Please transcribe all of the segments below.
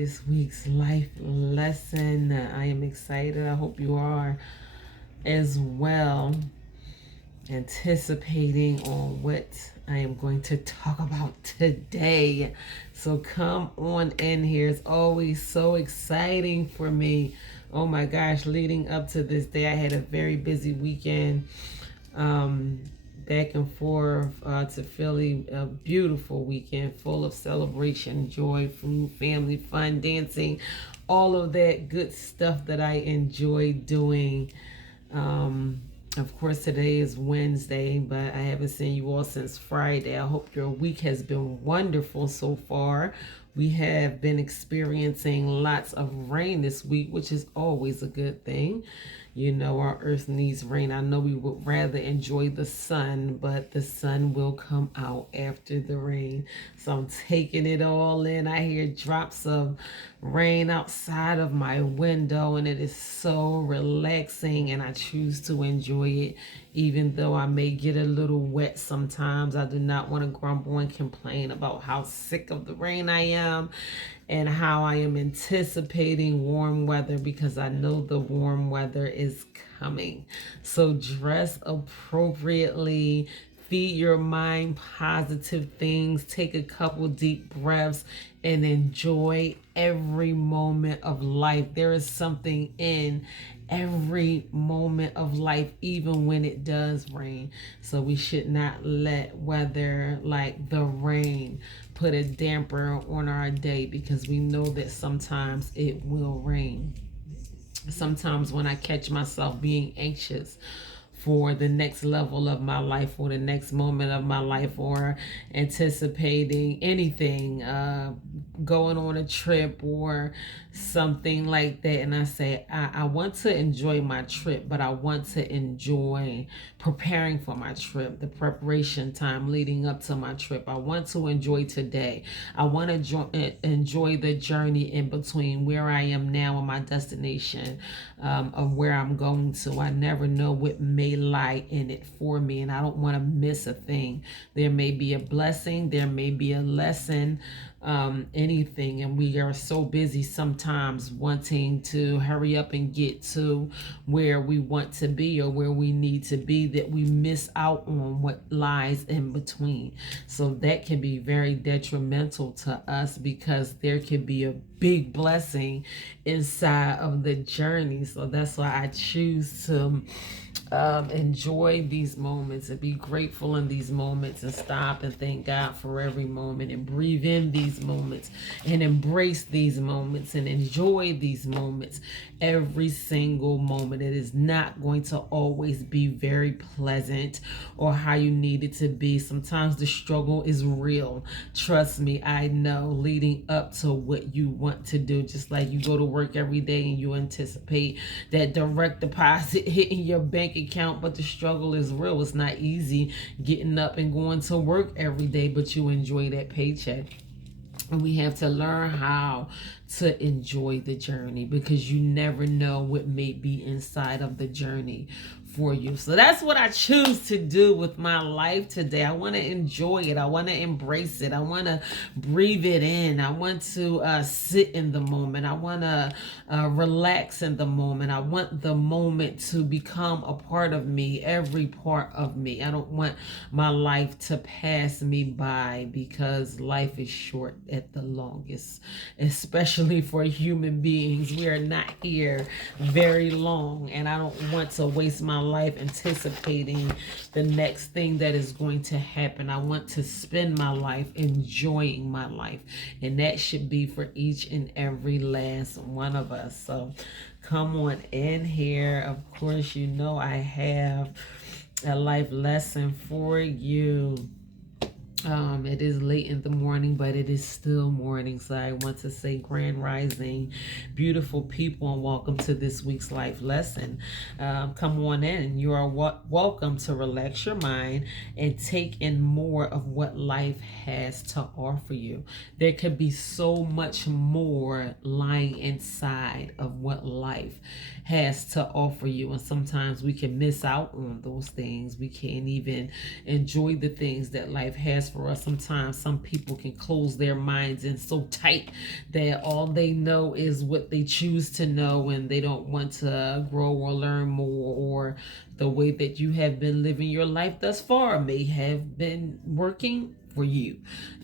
this week's life lesson. I am excited. I hope you are as well, anticipating on what I am going to talk about today. So come on in here. It's always so exciting for me. Oh my gosh, leading up to this day, I had a very busy weekend. Back and forth to Philly, a beautiful weekend full of celebration, joy, food, family, fun, dancing, all of that good stuff that I enjoy doing. Of course, today is Wednesday, but I haven't seen you all since Friday. I hope your week has been wonderful so far. We have been experiencing lots of rain this week, which is always a good thing. You know, our earth needs rain. I know we would rather enjoy the sun, but the sun will come out after the rain. So I'm taking it all in. I hear drops of rain outside of my window, and it is so relaxing, and I choose to enjoy it. Even though I may get a little wet sometimes, I do not want to grumble and complain about how sick of the rain I am and how I am anticipating warm weather, because I know the warm weather is coming. So dress appropriately. Feed your mind positive things. Take a couple deep breaths and enjoy every moment of life. There is something in every moment of life, even when it does rain. So we should not let weather like the rain put a damper on our day, because we know that sometimes it will rain. Sometimes when I catch myself being anxious for the next level of my life or the next moment of my life, or anticipating anything, going on a trip or something like that, and I say I want to enjoy my trip, but I want to enjoy preparing for my trip, the preparation time leading up to my trip. I want to enjoy today. I want to enjoy the journey in between where I am now and my destination, of where I'm going to. I never know what may lie in it for me, and I don't want to miss a thing. There may be a blessing, there may be a lesson, anything, and we are so busy sometimes wanting to hurry up and get to where we want to be or where we need to be, that we miss out on what lies in between. So that can be very detrimental to us, because there could be a big blessing inside of the journey. So that's why I choose to enjoy these moments and be grateful in these moments, and stop and thank God for every moment, and breathe in these moments and embrace these moments and enjoy these moments every single moment. It is not going to always be very pleasant or how you need it to be. Sometimes the struggle is real. Trust me, I know, leading up to what you want to do. Just like you go to work every day and you anticipate that direct deposit hitting your bank account, but the struggle is real. It's not easy getting up and going to work every day, but you enjoy that paycheck. And we have to learn how to enjoy the journey, because you never know what may be inside of the journey for you. So that's what I choose to do with my life today. I want to enjoy it. I want to embrace it. I want to breathe it in. I want to sit in the moment. I want to relax in the moment. I want the moment to become a part of me, every part of me. I don't want my life to pass me by, because life is short at the longest, especially for human beings. We are not here very long, and I don't want to waste my life anticipating the next thing that is going to happen. I want to spend my life enjoying my life, and that should be for each and every last one of us. So come on in here. Of course, you know I have a life lesson for you. It is late in the morning, but it is still morning. So I want to say grand rising, beautiful people, and welcome to this week's life lesson. Come on in. You are welcome to relax your mind and take in more of what life has to offer you. There could be so much more lying inside of what life has to offer you, and sometimes we can miss out on those things. We can't even enjoy the things that life has for us. Sometimes some people can close their minds in so tight that all they know is what they choose to know, and they don't want to grow or learn more, or the way that you have been living your life thus far may have been working for you.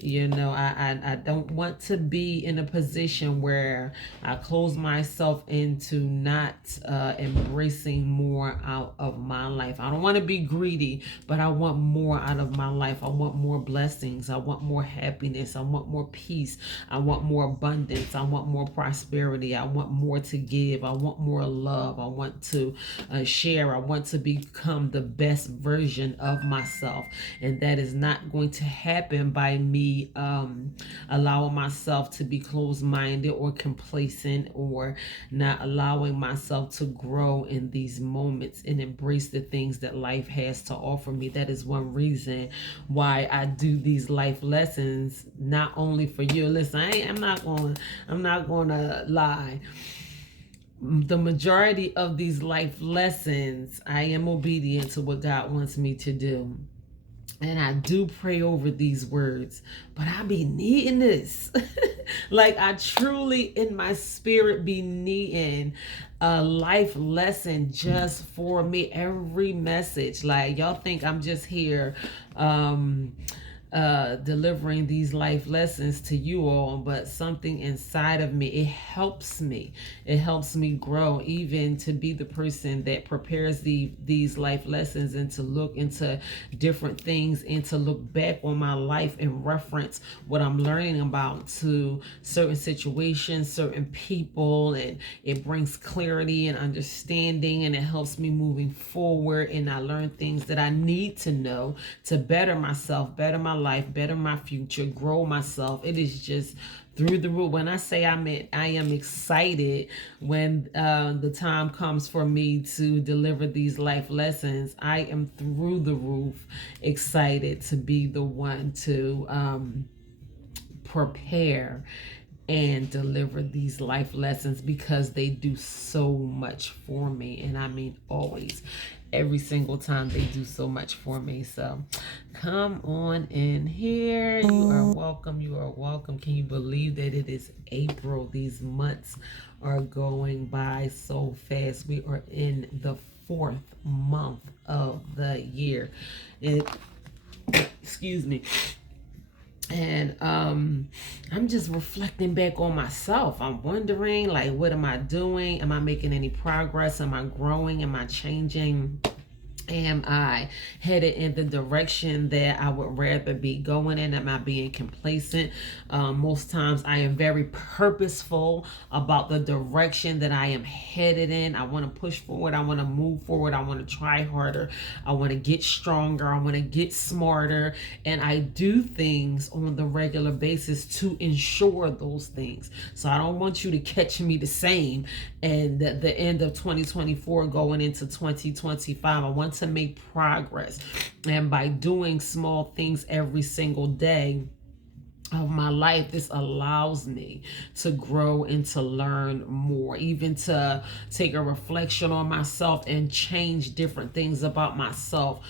I don't want to be in a position where I close myself into not embracing more out of my life. I don't want to be greedy, but I want more out of my life. I want more blessings. I want more happiness. I want more peace. I want more abundance. I want more prosperity. I want more to give. I want more love. I want to share. I want to become the best version of myself. And that is not going to happen by me allowing myself to be closed-minded or complacent, or not allowing myself to grow in these moments and embrace the things that life has to offer me. That is one reason why I do these life lessons, not only for you. Listen, I'm not going to lie. The majority of these life lessons, I am obedient to what God wants me to do. And I do pray over these words, but I be needing this. Like, I truly in my spirit be needing a life lesson just for me. Every message, like, y'all think I'm just here delivering these life lessons to you all, but something inside of me, it helps me grow, even to be the person that prepares these life lessons, and to look into different things, and to look back on my life and reference what I'm learning about to certain situations, certain people, and it brings clarity and understanding, and it helps me moving forward, and I learn things that I need to know to better myself, better my life, better my future, grow myself. It is just through the roof. When I say I am excited when the time comes for me to deliver these life lessons, I am through the roof excited to be the one to prepare and deliver these life lessons, because they do so much for me. And I mean, always, every single time, they do so much for me. So come on in here. You are welcome. You are welcome. Can you believe that it is April? These months are going by so fast. We are in the 4th month of the year. Excuse me. And I'm just reflecting back on myself. I'm wondering, like, what am I doing? Am I making any progress? Am I growing? Am I changing? Am I headed in the direction that I would rather be going in? Am I being complacent? Most times I am very purposeful about the direction that I am headed in. I want to push forward. I want to move forward. I want to try harder. I want to get stronger. I want to get smarter. And I do things on the regular basis to ensure those things. So I don't want you to catch me the same and the end of 2024 going into 2025. I want to make progress, and by doing small things every single day of my life, this allows me to grow and to learn more, even to take a reflection on myself and change different things about myself.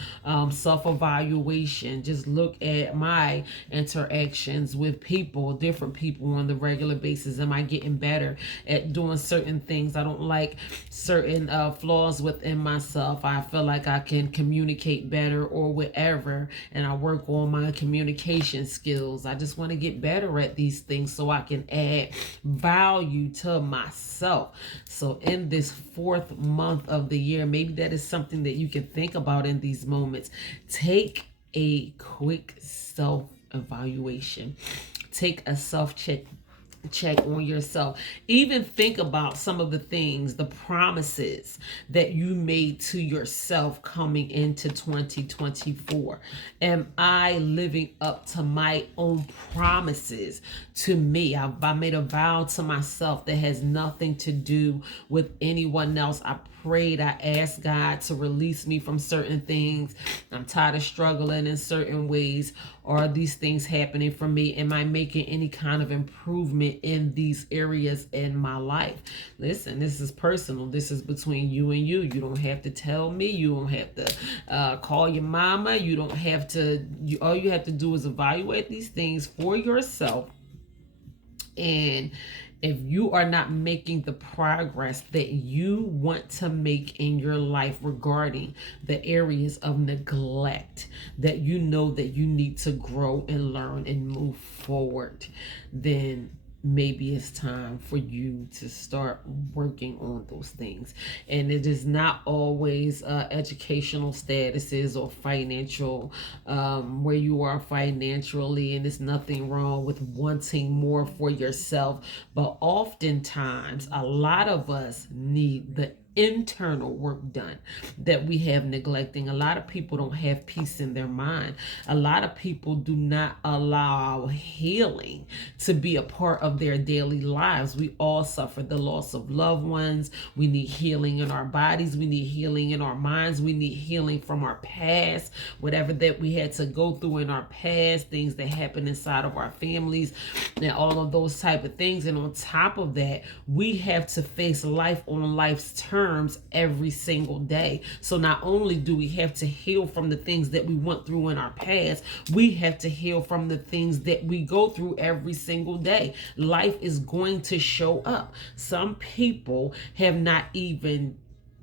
Self-evaluation, just look at my interactions with people, different people on the regular basis. Am I getting better at doing certain things? I don't like certain flaws within myself. I feel like I can communicate better or whatever, and I work on my communication skills. I just want to get better at these things so I can add value to myself. So in this 4th month of the year, maybe that is something that you can think about in these moments. Take a quick self-evaluation. Take a self-check on yourself. Even think about some of the things, the promises that you made to yourself coming into 2024. Am I living up to my own promises to me? I made a vow to myself that has nothing to do with anyone else. I prayed, I asked God to release me from certain things. I'm tired of struggling in certain ways. Are these things happening for me? Am I making any kind of improvement in these areas in my life? Listen, this is personal. This is between you and you. You don't have to tell me. You don't have to call your mama. You don't have to, all you have to do is evaluate these things for yourself. And if you are not making the progress that you want to make in your life regarding the areas of neglect that you know that you need to grow and learn and move forward, then maybe it's time for you to start working on those things. And it is not always educational statuses or financial, where you are financially, and there's nothing wrong with wanting more for yourself. But oftentimes, a lot of us need the internal work done that we have neglecting. A lot of people don't have peace in their mind. A lot of people do not allow healing to be a part of their daily lives. We all suffer the loss of loved ones. We need healing in our bodies. We need healing in our minds. We need healing from our past, whatever that we had to go through in our past, things that happened inside of our families, and all of those type of things. And on top of that, we have to face life on life's terms every single day. So not only do we have to heal from the things that we went through in our past, we have to heal from the things that we go through every single day. Life is going to show up. Some people have not even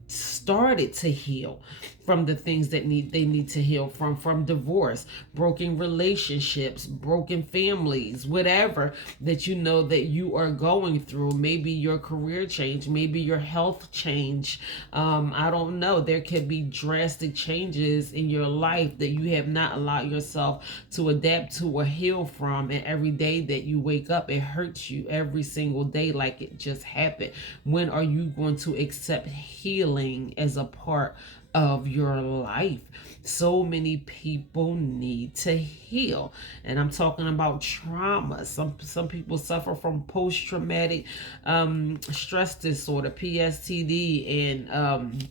started to heal from the things that they need to heal from divorce, broken relationships, broken families, whatever that you know that you are going through. Maybe your career change, maybe your health change. I don't know. There could be drastic changes in your life that you have not allowed yourself to adapt to or heal from. And every day that you wake up, it hurts you every single day like it just happened. When are you going to accept healing as a part of your life? So many people need to heal, and I'm talking about trauma. Some people suffer from post-traumatic stress disorder, PTSD, and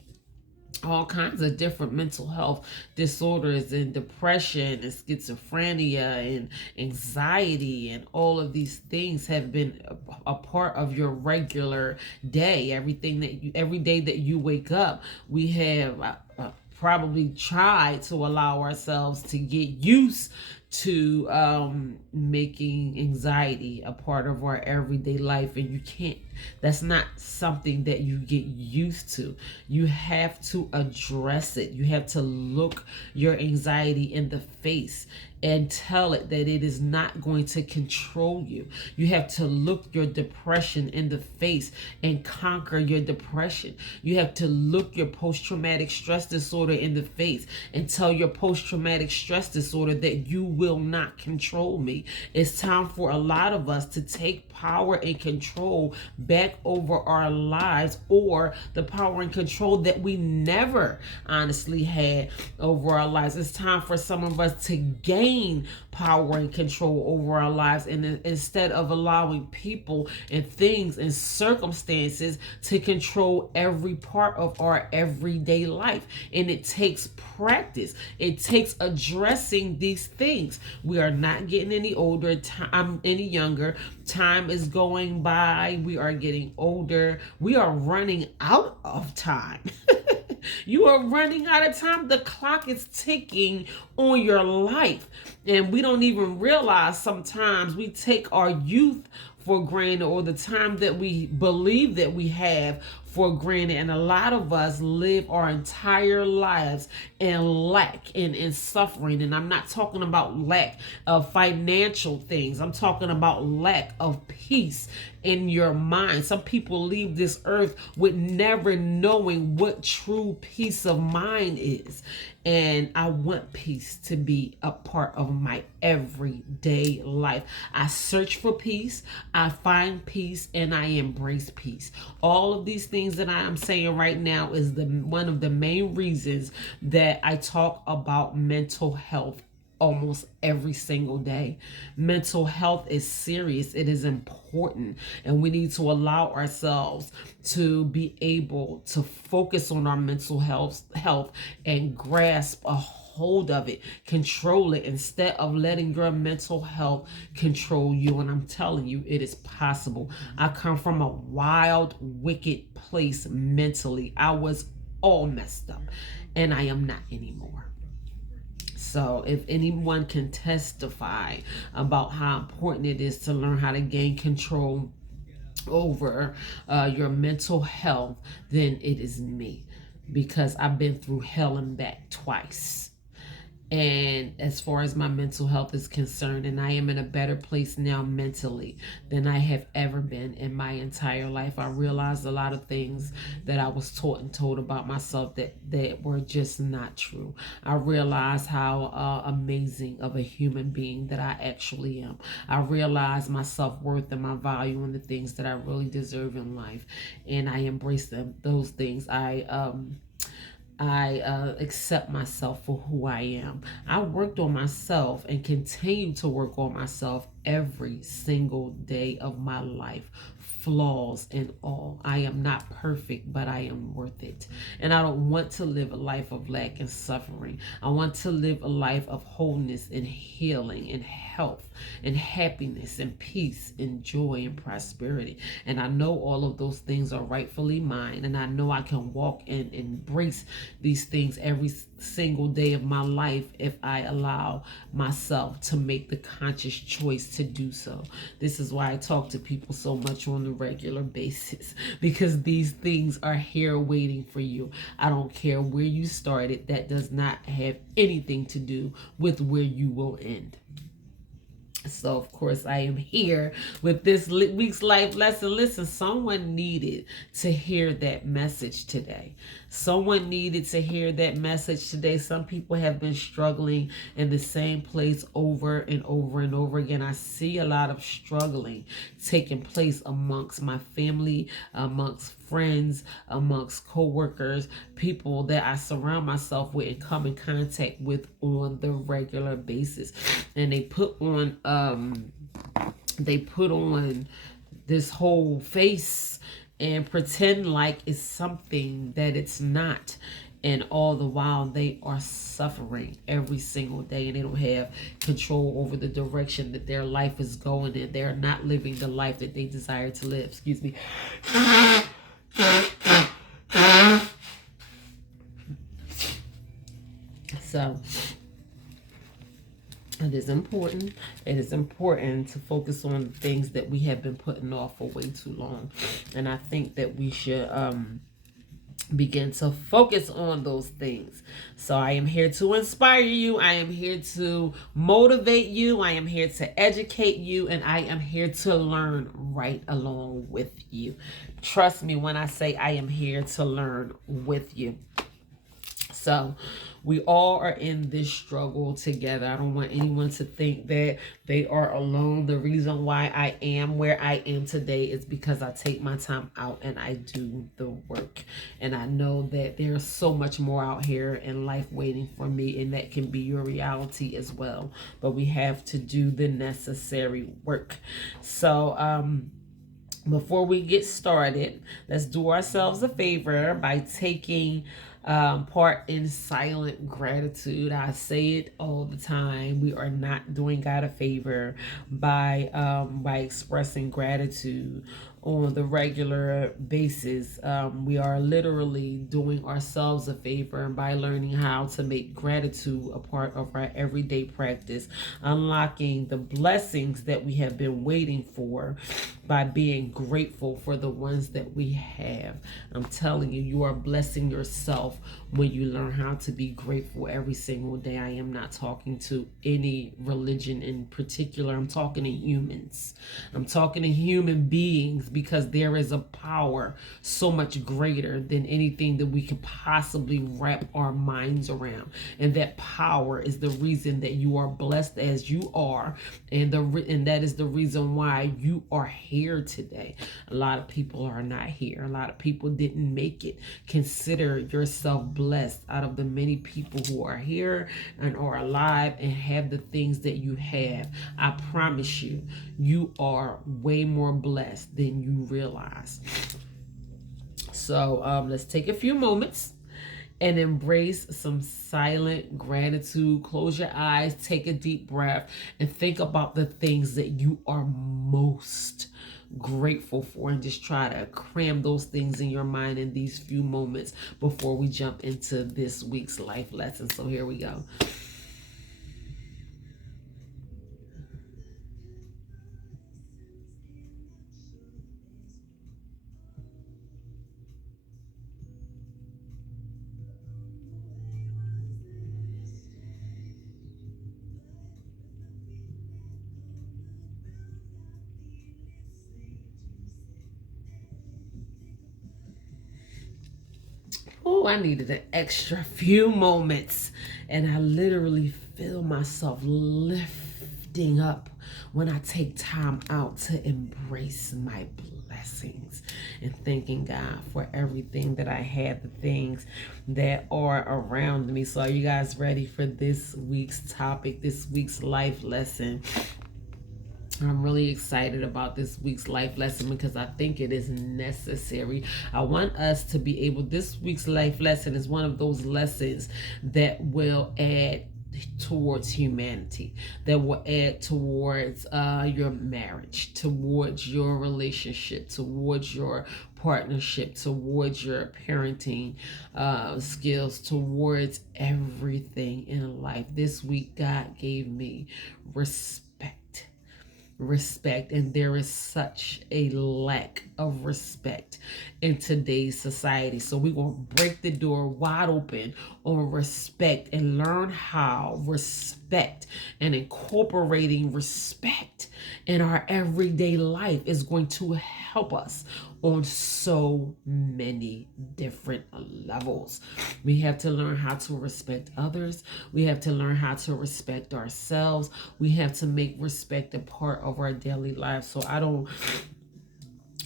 all kinds of different mental health disorders, and depression and schizophrenia and anxiety, and all of these things have been a part of your regular day. Every day that you wake up, we have probably tried to allow ourselves to get used to making anxiety a part of our everyday life, and you can't. That's not something that you get used to. You have to address it. You have to look your anxiety in the face and tell it that it is not going to control you. You have to look your depression in the face and conquer your depression. You have to look your post-traumatic stress disorder in the face and tell your post-traumatic stress disorder that you will not control me. It's time for a lot of us to take power and control back over our lives, or the power and control that we never honestly had over our lives. It's time for some of us to gain power and control over our lives, and instead of allowing people and things and circumstances to control every part of our everyday life. And it takes practice. It takes addressing these things. We are not getting any older, any younger. Time is going by. We are getting older. We are running out of time. You are running out of time. The clock is ticking on your life. And we don't even realize sometimes we take our youth for granted, or the time that we believe that we have for granted. And a lot of us live our entire lives in lack and in suffering. And I'm not talking about lack of financial things. I'm talking about lack of peace in your mind. Some people leave this earth with never knowing what true peace of mind is. And I want peace to be a part of my everyday life. I search for peace, I find peace, and I embrace peace. All of these things that I am saying right now is one of the main reasons that I talk about mental health almost every single day. Mental health is serious. It is important, and we need to allow ourselves to be able to focus on our mental health and grasp a hold of it, control it, instead of letting your mental health control you. And I'm telling you, it is possible. I come from a wild, wicked place mentally. I was all messed up, and I am not anymore. So if anyone can testify about how important it is to learn how to gain control over your mental health, then it is me, because I've been through hell and back twice. And as far as my mental health is concerned, and I am in a better place now mentally than I have ever been in my entire life. I realized a lot of things that I was taught and told about myself that were just not true. I realized how amazing of a human being that I actually am. I realized my self-worth and my value and the things that I really deserve in life. And I embrace those things. I accept myself for who I am. I worked on myself and continue to work on myself every single day of my life, flaws and all. I am not perfect, but I am worth it. And I don't want to live a life of lack and suffering. I want to live a life of wholeness and healing and health and happiness and peace and joy and prosperity. And I know all of those things are rightfully mine. And I know I can walk and embrace these things every single day of my life if I allow myself to make the conscious choice to do so. This is why I talk to people so much on a regular basis, because these things are here waiting for you. I don't care where you started. That does not have anything to do with where you will end. So, of course, I am here with this week's life lesson. Listen, someone needed to hear that message today. Someone needed to hear that message today. Some people have been struggling in the same place over and over and over again. I see a lot of struggling taking place amongst my family, amongst friends, amongst co-workers, people that I surround myself with and come in contact with on the regular basis. And they put on this whole face and pretend like it's something that it's not. And all the while they are suffering every single day, and they don't have control over the direction that their life is going in. They're not living the life that they desire to live. Excuse me. So it is important. It is important to focus on the things that we have been putting off for way too long. And I think that we should begin to focus on those things. So I am here to inspire you. I am here to motivate you. I am here to educate you. And I am here to learn right along with you. Trust me when I say I am here to learn with you. So we all are in this struggle together. I don't want anyone to think that they are alone. The reason why I am where I am today is because I take my time out and I do the work. And I know that there's so much more out here in life waiting for me, and that can be your reality as well. But we have to do the necessary work. So, before we get started, let's do ourselves a favor by taking part in silent gratitude. I say it all the time. We are not doing God a favor by expressing gratitude on the regular basis. We are literally doing ourselves a favor by learning how to make gratitude a part of our everyday practice, unlocking the blessings that we have been waiting for by being grateful for the ones that we have. I'm telling you, you are blessing yourself when you learn how to be grateful every single day. I am not talking to any religion in particular. I'm talking to humans. I'm talking to human beings, because there is a power so much greater than anything that we can possibly wrap our minds around. And that power is the reason that you are blessed as you are. And that is the reason why you are here today. A lot of people are not here. A lot of people didn't make it. Consider yourself blessed out of the many people who are here and are alive and have the things that you have. I promise you, you are way more blessed than you realize. So let's take a few moments and embrace some silent gratitude. Close your eyes, take a deep breath, and think about the things that you are most grateful for, and just try to cram those things in your mind in these few moments before we jump into this week's life lesson. So here we go. Oh, I needed an extra few moments, and I literally feel myself lifting up when I take time out to embrace my blessings and thanking God for everything that I had, the things that are around me. So are you guys ready for this week's topic, this week's life lesson? I'm really excited about this week's life lesson because I think it is necessary. I want us to be able, this week's life lesson is one of those lessons that will add towards humanity, that will add towards your marriage, towards your relationship, towards your partnership, towards your parenting skills, towards everything in life. This week, God gave me respect, and there is such a lack of respect in today's society. So we're going to break the door wide open on respect and learn how respect and incorporating respect in our everyday life is going to help us on so many different levels. We have to learn how to respect others. We have to learn how to respect ourselves. We have to make respect a part of our daily lives. So I don't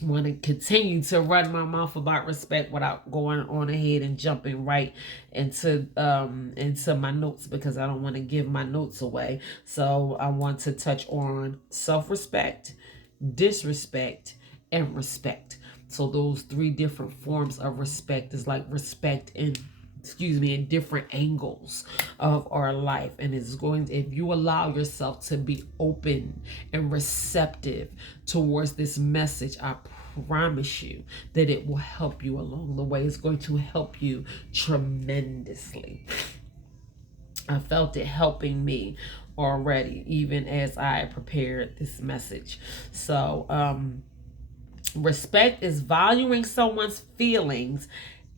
want to continue to run my mouth about respect without going on ahead and jumping right into my notes, because I don't want to give my notes away. So I want to touch on self-respect, disrespect, and respect. So those three different forms of respect is like respect in different angles of our life. And it's going to, if you allow yourself to be open and receptive towards this message, I promise you that it will help you along the way. It's going to help you tremendously. I felt it helping me already, even as I prepared this message. So, respect is valuing someone's feelings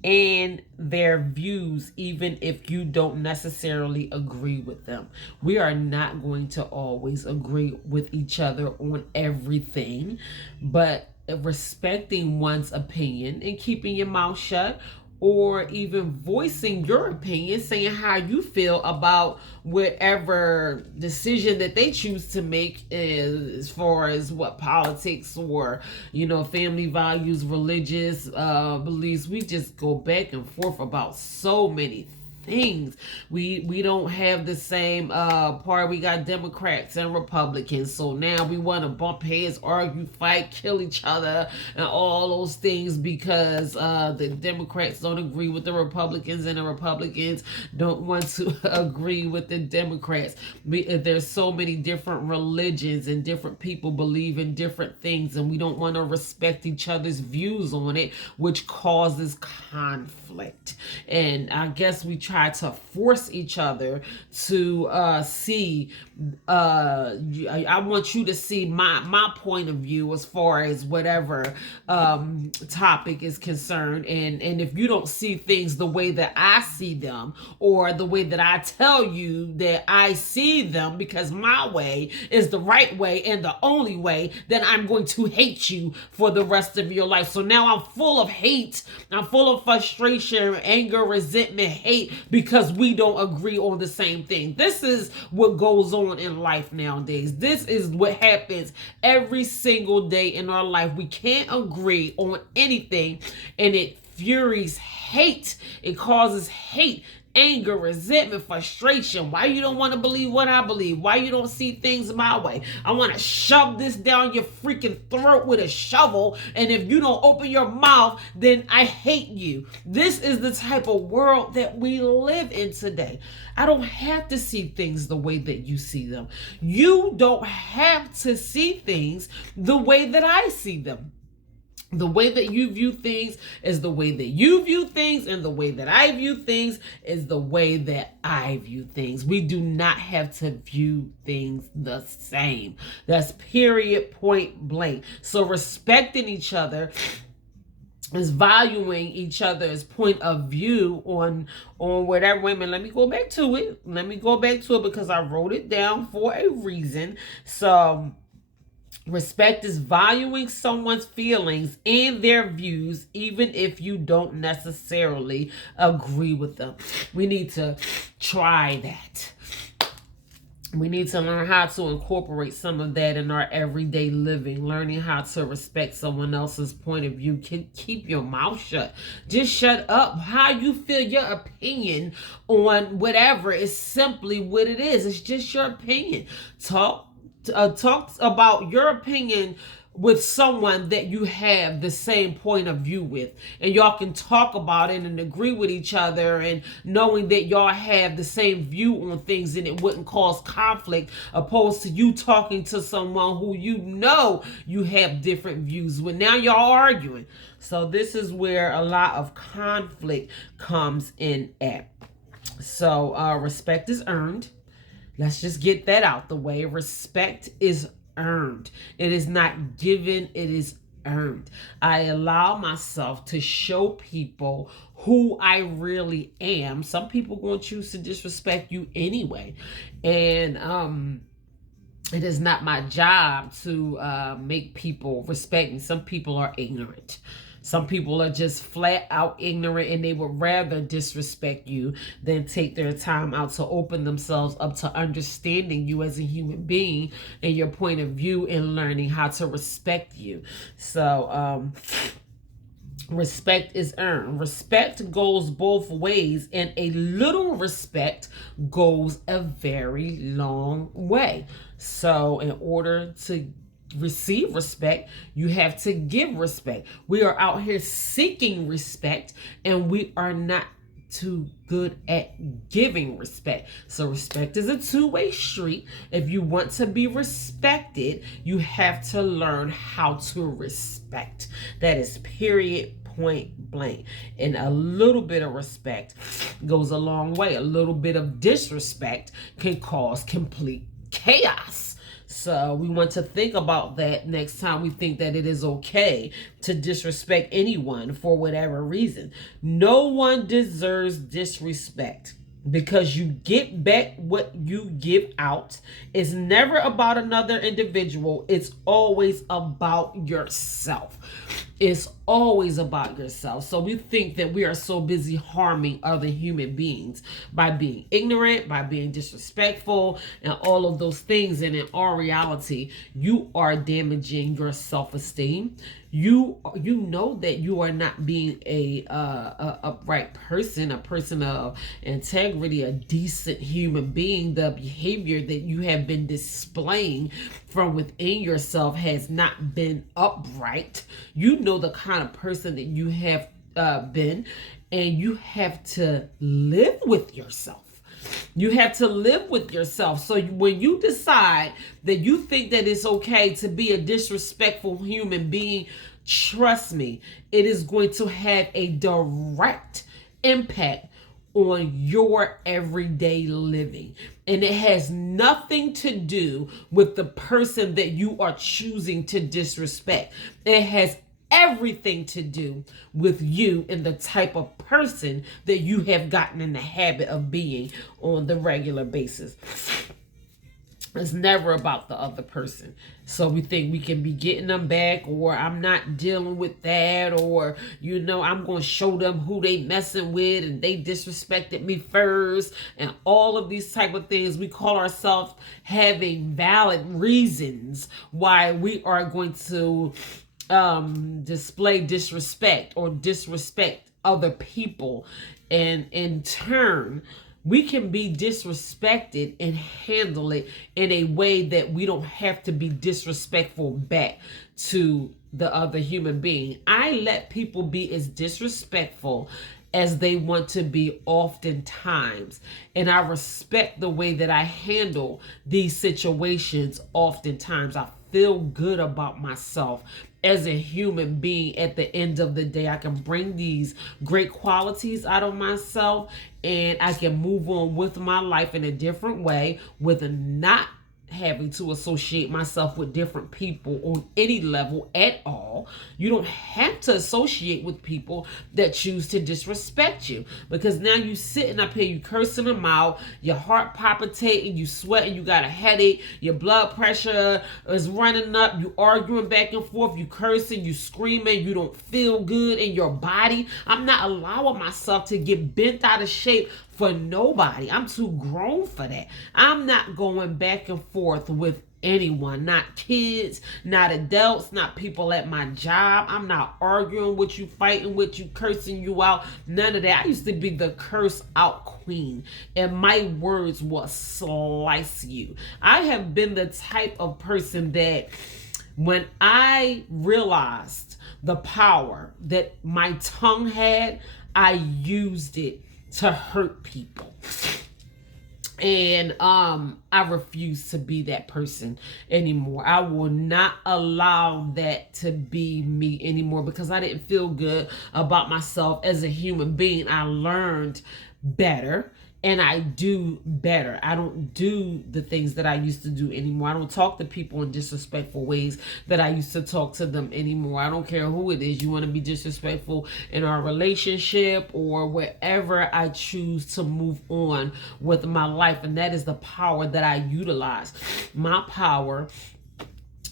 and their views, even if you don't necessarily agree with them. We are not going to always agree with each other on everything, but respecting one's opinion and keeping your mouth shut, or even voicing your opinion, saying how you feel about whatever decision that they choose to make, as far as what politics or family values, religious beliefs. We just go back and forth about so many things. We don't have the same part. We got Democrats and Republicans, so now we want to bump heads, argue, fight, kill each other, and all those things because the Democrats don't agree with the Republicans and the Republicans don't want to agree with the Democrats. There's so many different religions and different people believe in different things, and we don't want to respect each other's views on it, which causes conflict. And I guess we try to force each other to see I want you to see my point of view as far as whatever topic is concerned, and if you don't see things the way that I see them, or the way that I tell you that I see them, because my way is the right way and the only way, then I'm going to hate you for the rest of your life. So now I'm full of hate, I'm full of frustration, anger, resentment, hate, because we don't agree on the same thing. This is what goes on in life nowadays. This is what happens every single day in our life. We can't agree on anything, and it furies hate. It causes hate anger, resentment, frustration. Why you don't want to believe what I believe? Why you don't see things my way? I want to shove this down your freaking throat with a shovel, and if you don't open your mouth, then I hate you. This is the type of world that we live in today. I don't have to see things the way that you see them. You don't have to see things the way that I see them. The way that you view things is the way that you view things, and the way that I view things is the way that I view things. We do not have to view things the same. That's period, point blank. So respecting each other is valuing each other's point of view on whatever. Wait a minute, let me go back to it because I wrote it down for a reason. So respect is valuing someone's feelings and their views, even if you don't necessarily agree with them. We need to try that. We need to learn how to incorporate some of that in our everyday living. Learning how to respect someone else's point of view. Keep your mouth shut. Just shut up. How you feel, your opinion on whatever is simply what it is. It's just your opinion. Talk about your opinion with someone that you have the same point of view with, and y'all can talk about it and agree with each other, and knowing that y'all have the same view on things and it wouldn't cause conflict, opposed to you talking to someone who you know you have different views with. Now y'all arguing. So this is where a lot of conflict comes in at. So respect is earned. Let's just get that out the way. Respect is earned. It is not given, it is earned. I allow myself to show people who I really am. Some people going to choose to disrespect you anyway. And it is not my job to make people respect me. Some people are ignorant. Some people are just flat out ignorant, and they would rather disrespect you than take their time out to open themselves up to understanding you as a human being and your point of view, and learning how to respect you. So, respect is earned. Respect goes both ways, and a little respect goes a very long way. So in order to receive respect, you have to give respect. We are out here seeking respect, and we are not too good at giving respect. So respect is a two-way street. If you want to be respected, you have to learn how to respect. That is period, point blank. And a little bit of respect goes a long way. A little bit of disrespect can cause complete chaos. So we want to think about that next time we think that it is okay to disrespect anyone for whatever reason. No one deserves disrespect, because you get back what you give out. It's never about another individual. It's always about yourself. It's always about yourself. So we think that we are so busy harming other human beings by being ignorant, by being disrespectful, and all of those things. And in all reality, you are damaging your self-esteem. You know that you are not being a upright person, a person of integrity, a decent human being. The behavior that you have been displaying from within yourself has not been upright. You know the kind of person that you have been, and you have to live with yourself. You have to live with yourself. So when you decide that you think that it's okay to be a disrespectful human being, trust me, it is going to have a direct impact on your everyday living. And it has nothing to do with the person that you are choosing to disrespect. It has everything to do with you and the type of person that you have gotten in the habit of being on the regular basis. It's never about the other person. So we think we can be getting them back, or I'm not dealing with that, or, you know, I'm going to show them who they messing with and they disrespected me first, and all of these type of things. We call ourselves having valid reasons why we are going to display disrespect or disrespect other people. And in turn, we can be disrespected and handle it in a way that we don't have to be disrespectful back to the other human being. I let people be as disrespectful as they want to be oftentimes. And I respect the way that I handle these situations oftentimes. I feel good about myself as a human being. At the end of the day, I can bring these great qualities out of myself, and I can move on with my life in a different way with not having to associate myself with different people on any level at all. You don't have to associate with people that choose to disrespect you, because now you sitting up here, you cursing them out, your heart palpitating, you sweating, you got a headache, your blood pressure is running up, you arguing back and forth, you cursing, you screaming, you don't feel good in your body. I'm not allowing myself to get bent out of shape for nobody. I'm too grown for that. I'm not going back and forth with anyone, not kids, not adults, not people at my job. I'm not arguing with you, fighting with you, cursing you out, none of that. I used to be the curse out queen, and my words will slice you. I have been the type of person that when I realized the power that my tongue had, I used it to hurt people. And I refuse to be that person anymore. I will not allow that to be me anymore, because I didn't feel good about myself as a human being. I learned better, and I do better. I don't do the things that I used to do anymore. I don't talk to people in disrespectful ways that I used to talk to them anymore. I don't care who it is. You want to be disrespectful in our relationship or wherever, I choose to move on with my life. And that is the power that I utilize. My power,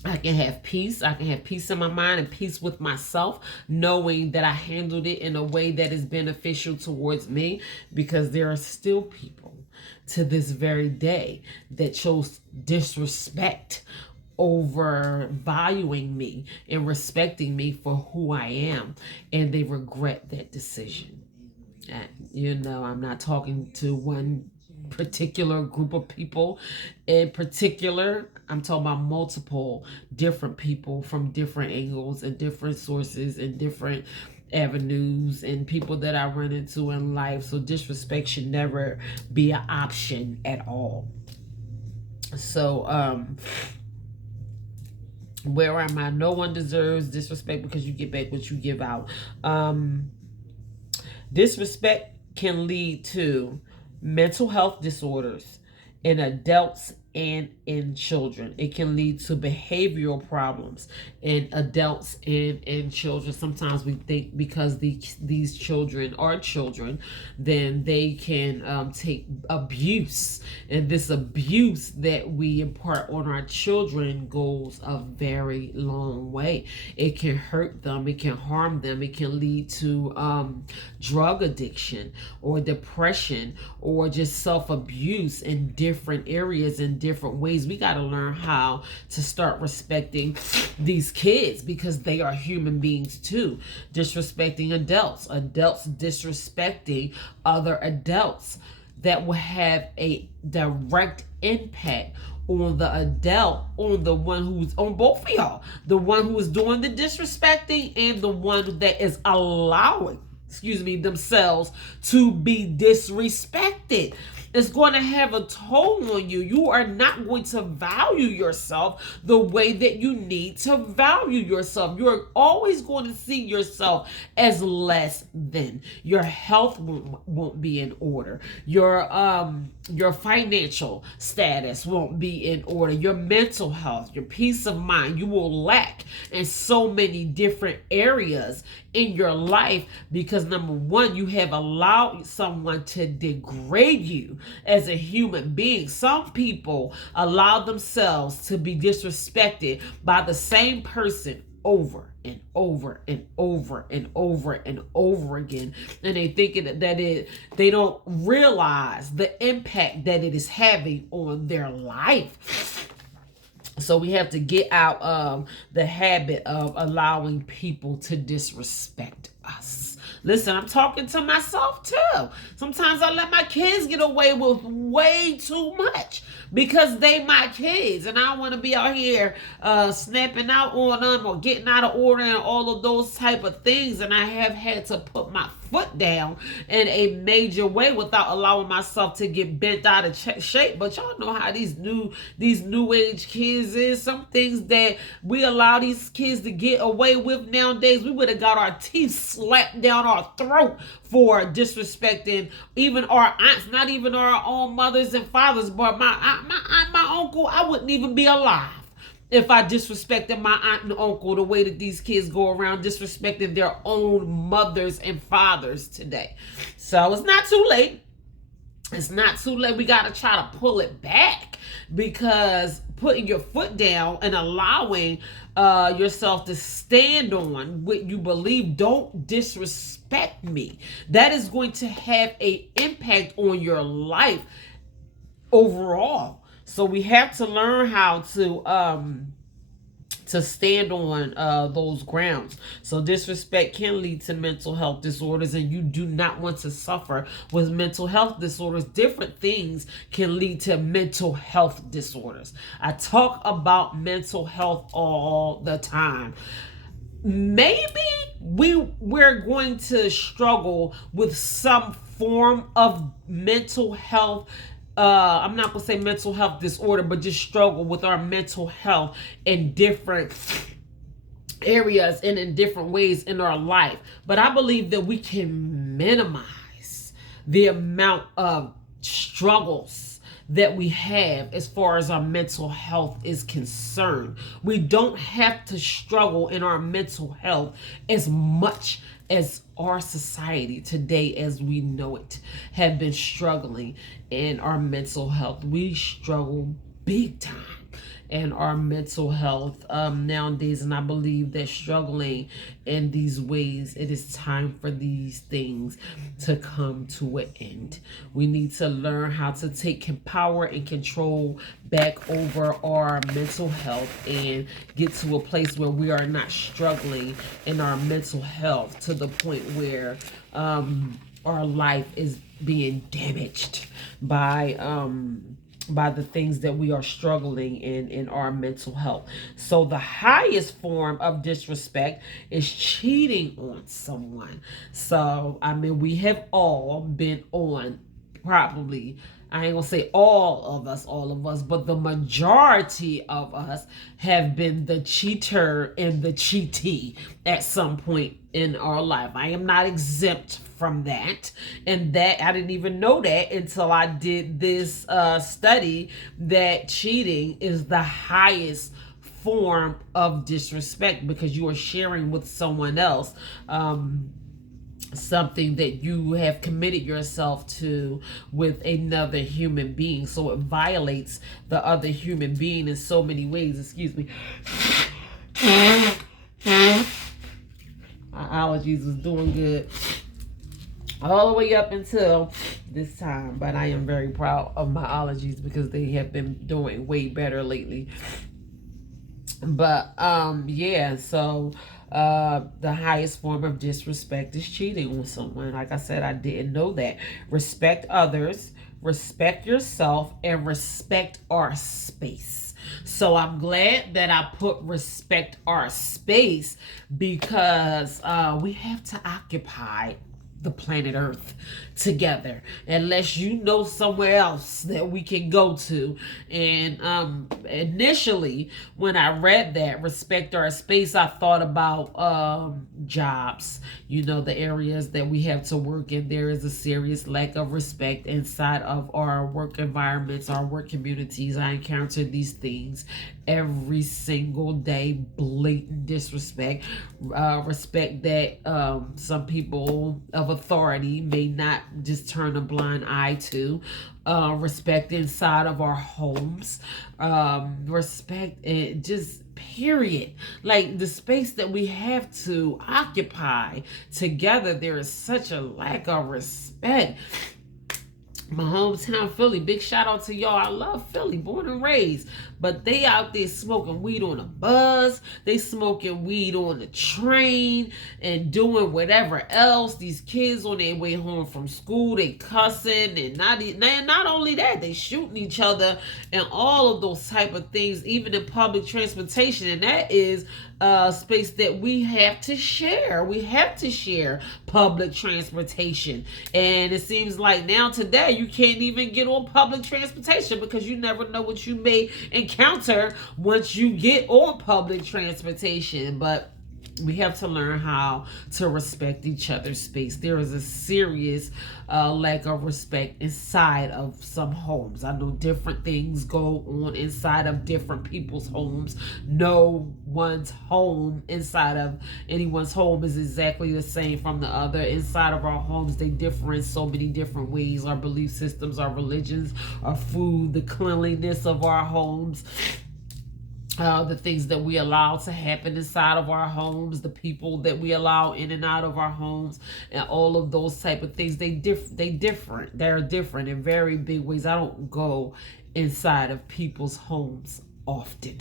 I can have peace. I can have peace in my mind and peace with myself, knowing that I handled it in a way that is beneficial towards me, because there are still people to this very day that chose disrespect over valuing me and respecting me for who I am, and they regret that decision. And, I'm not talking to one particular group of people in particular. I'm talking about multiple different people from different angles and different sources and different avenues, and people that I run into in life. So disrespect should never be an option at all. So where am I? No one deserves disrespect, because you get back what you give out. Disrespect can lead to mental health disorders in adults and in children. It can lead to behavioral problems in adults and in children. Sometimes we think because these children are children, then they can take abuse. And this abuse that we impart on our children goes a very long way. It can hurt them. It can harm them. It can lead to drug addiction or depression or just self-abuse in different areas, in different ways. We got to learn how to start respecting these kids, because they are human beings too. Disrespecting adults disrespecting other adults, that will have a direct impact on the adult, on the one who's on both of y'all, the one who is doing the disrespecting and the one that is allowing themselves to be disrespected. It's going to have a toll on you. You are not going to value yourself the way that you need to value yourself. You're always going to see yourself as less than. Your health won't be in order. Your financial status won't be in order. Your mental health, your peace of mind, you will lack in so many different areas in your life, because number one, you have allowed someone to degrade you as a human being. Some people allow themselves to be disrespected by the same person over and over and over and over and over again, and they think that they don't realize the impact that it is having on their life. So we have to get out of the habit of allowing people to disrespect us. Listen, I'm talking to myself too. Sometimes I let my kids get away with way too much because they my kids, and I don't want to be out here snapping out on them or getting out of order and all of those type of things. And I have had to put my foot down in a major way without allowing myself to get bent out of shape. But y'all know how these new age kids is. Some things that we allow these kids to get away with nowadays, we would have got our teeth slapped down our throat for disrespecting even our aunts, not even our own mothers and fathers, but my aunt, my uncle. I wouldn't even be alive if I disrespected my aunt and uncle the way that these kids go around disrespecting their own mothers and fathers today. So it's not too late. It's not too late. We got to try to pull it back, because putting your foot down and allowing yourself to stand on what you believe, don't disrespect me, that is going to have an impact on your life overall. So we have to learn how to stand on those grounds. So disrespect can lead to mental health disorders, and you do not want to suffer with mental health disorders. Different things can lead to mental health disorders. I talk about mental health all the time. Maybe we're going to struggle with some form of mental health, I'm not going to say mental health disorder, but just struggle with our mental health in different areas and in different ways in our life. But I believe that we can minimize the amount of struggles that we have as far as our mental health is concerned. We don't have to struggle in our mental health as much as our society today as we know it have been struggling in our mental health. We struggle big time in our mental health nowadays, and I believe that struggling in these ways, it is time for these things to come to an end. We need to learn how to take power and control back over our mental health and get to a place where we are not struggling in our mental health to the point where our life is being damaged by the things that we are struggling in our mental health. So the highest form of disrespect is cheating on someone. So, I mean, we have all been on, probably, I ain't gonna say all of us, but the majority of us have been the cheater and the cheatee at some point in our life. I am not exempt from that, and that I didn't even know that until I did this study, that cheating is the highest form of disrespect, because you are sharing with someone else something that you have committed yourself to with another human being. So it violates the other human being in so many ways. Excuse me. My allergies was doing good all the way up until this time, but I am very proud of my allergies because they have been doing way better lately. But yeah, so the highest form of disrespect is cheating on someone. Like I said, I didn't know that. Respect others, respect yourself, and respect our space. So I'm glad that I put respect our space, because we have to occupy the planet Earth together, unless you know somewhere else that we can go to. And initially, when I read that respect our space, I thought about jobs. You know, the areas that we have to work in, there is a serious lack of respect inside of our work environments, our work communities. I encounter these things every single day. Blatant disrespect, respect that some people of authority may not just turn a blind eye to. Respect inside of our homes, respect, and just period, like the space that we have to occupy together. There is such a lack of respect. My hometown, Philly, big shout out to y'all. I love Philly, born and raised. but they out there smoking weed on a bus, they smoking weed on the train and doing whatever else. These kids on their way home from school, they cussing, and not only that, they shooting each other and all of those type of things, even in public transportation. And that is space that we have to share. We have to share public transportation. And it seems like now today you can't even get on public transportation because you never know what you may encounter once you get on public transportation. But we have to learn how to respect each other's space. There is a serious lack of respect inside of some homes. I know different things go on inside of different people's homes. No one's home inside of anyone's home is exactly the same from the other. Inside of our homes, they differ in so many different ways. Our belief systems, our religions, our food, the cleanliness of our homes, the things that we allow to happen inside of our homes, the people that we allow in and out of our homes, and all of those type of things, they're different in very big ways. I don't go inside of people's homes often.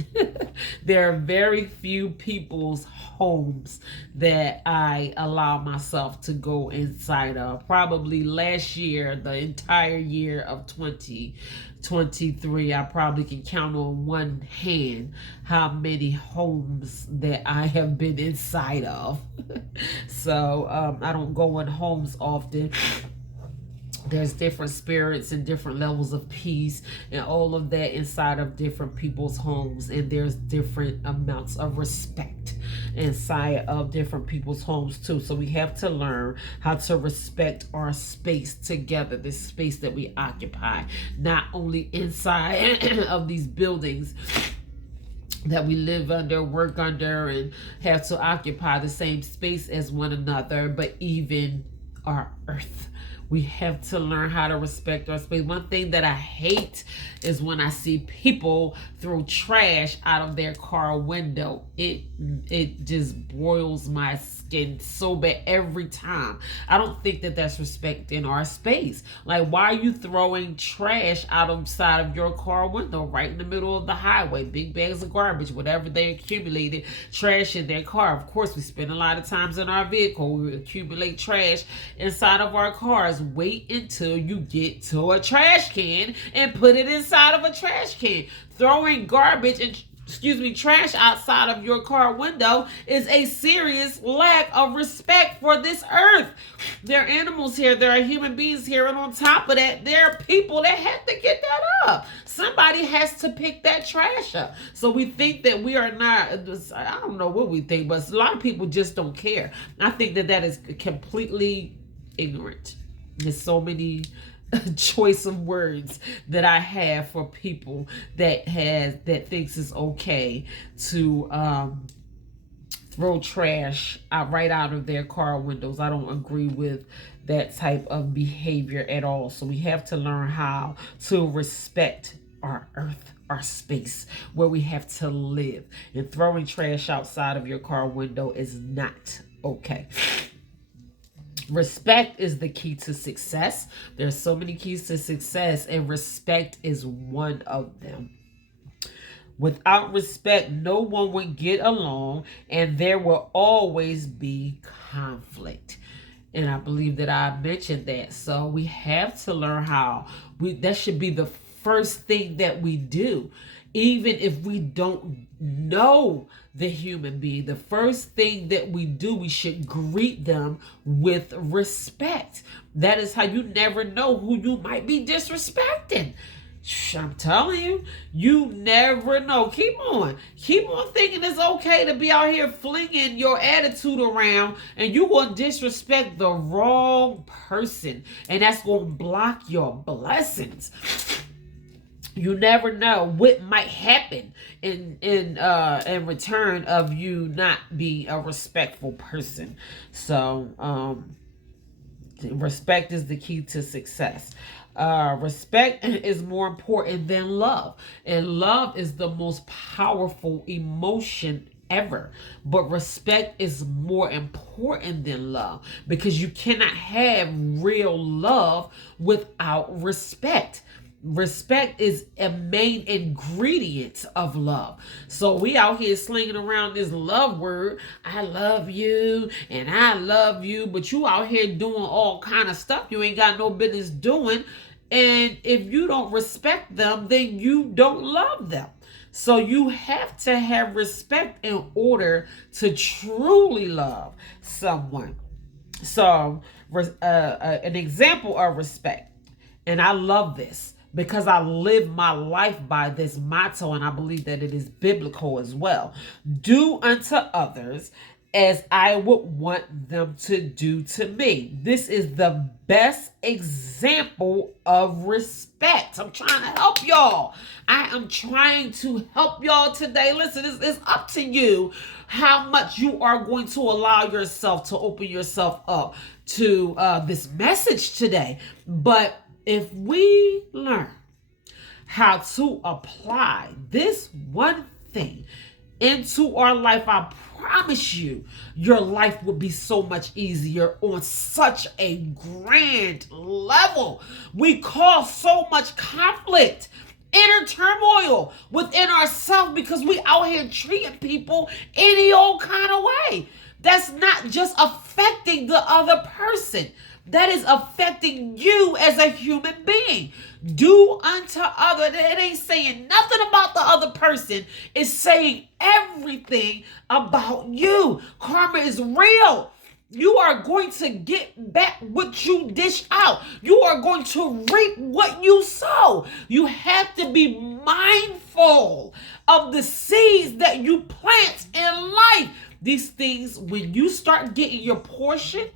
There are very few people's homes that I allow myself to go inside of. Probably last year, the entire year of 2023, I probably can count on one hand how many homes that I have been inside of. So I don't go in homes often. There's different spirits and different levels of peace and all of that inside of different people's homes. And there's different amounts of respect inside of different people's homes too. So we have to learn how to respect our space together, this space that we occupy, not only inside of these buildings that we live under, work under, and have to occupy the same space as one another, but even our earth. We have to learn how to respect our space. One thing that I hate is when I see people throw trash out of their car window. It just boils my skin so bad every time. I don't think that that's respecting our space. Like, why are you throwing trash outside of your car window right in the middle of the highway? Big bags of garbage, whatever they accumulated, trash in their car. Of course, we spend a lot of times in our vehicle. We accumulate trash inside of our cars. Wait until you get to a trash can and put it inside of a trash can. Throwing garbage and trash outside of your car window is a serious lack of respect for this earth. There are animals here, there are human beings here, and on top of that, there are people that have to get that up. Somebody has to pick that trash up. So we think that we are not, I don't know what we think, but a lot of people just don't care. I think that is completely ignorant. There's so many choice of words that I have for people that thinks it's okay to throw trash right out of their car windows. I don't agree with that type of behavior at all. So we have to learn how to respect our earth, our space where we have to live. And throwing trash outside of your car window is not okay. Respect is the key to success. There's so many keys to success, and respect is one of them. Without respect, no one would get along, and there will always be conflict. And I believe that I mentioned that. So we have to learn how that should be the first thing that we do. Even if we don't know the human being, the first thing that we do, we should greet them with respect. That is how you never know who you might be disrespecting. I'm telling you, you never know. Keep on thinking it's okay to be out here flinging your attitude around, and you will disrespect the wrong person, and that's going to block your blessings. You never know what might happen in return of you not being a respectful person. So respect is the key to success. Respect is more important than love, and love is the most powerful emotion ever. But respect is more important than love, because you cannot have real love without respect. Respect is a main ingredient of love. So we out here slinging around this love word. I love you and I love you, but you out here doing all kind of stuff you ain't got no business doing. And if you don't respect them, then you don't love them. So you have to have respect in order to truly love someone. So an example of respect, and I love this because I live my life by this motto, and I believe that it is biblical as well. Do unto others as I would want them to do to me. This is the best example of respect. I'm trying to help y'all. I am trying to help y'all today. Listen, it's up to you how much you are going to allow yourself to open yourself up to this message today. But if we learn how to apply this one thing into our life, I promise you, your life would be so much easier on such a grand level. We cause so much conflict, inner turmoil within ourselves because we out here treating people any old kind of way. That's not just affecting the other person. That is affecting you as a human being. Do unto other. It ain't saying nothing about the other person. It's saying everything about you. Karma is real. You are going to get back what you dish out. You are going to reap what you sow. You have to be mindful of the seeds that you plant in life. These things, when you start getting your portion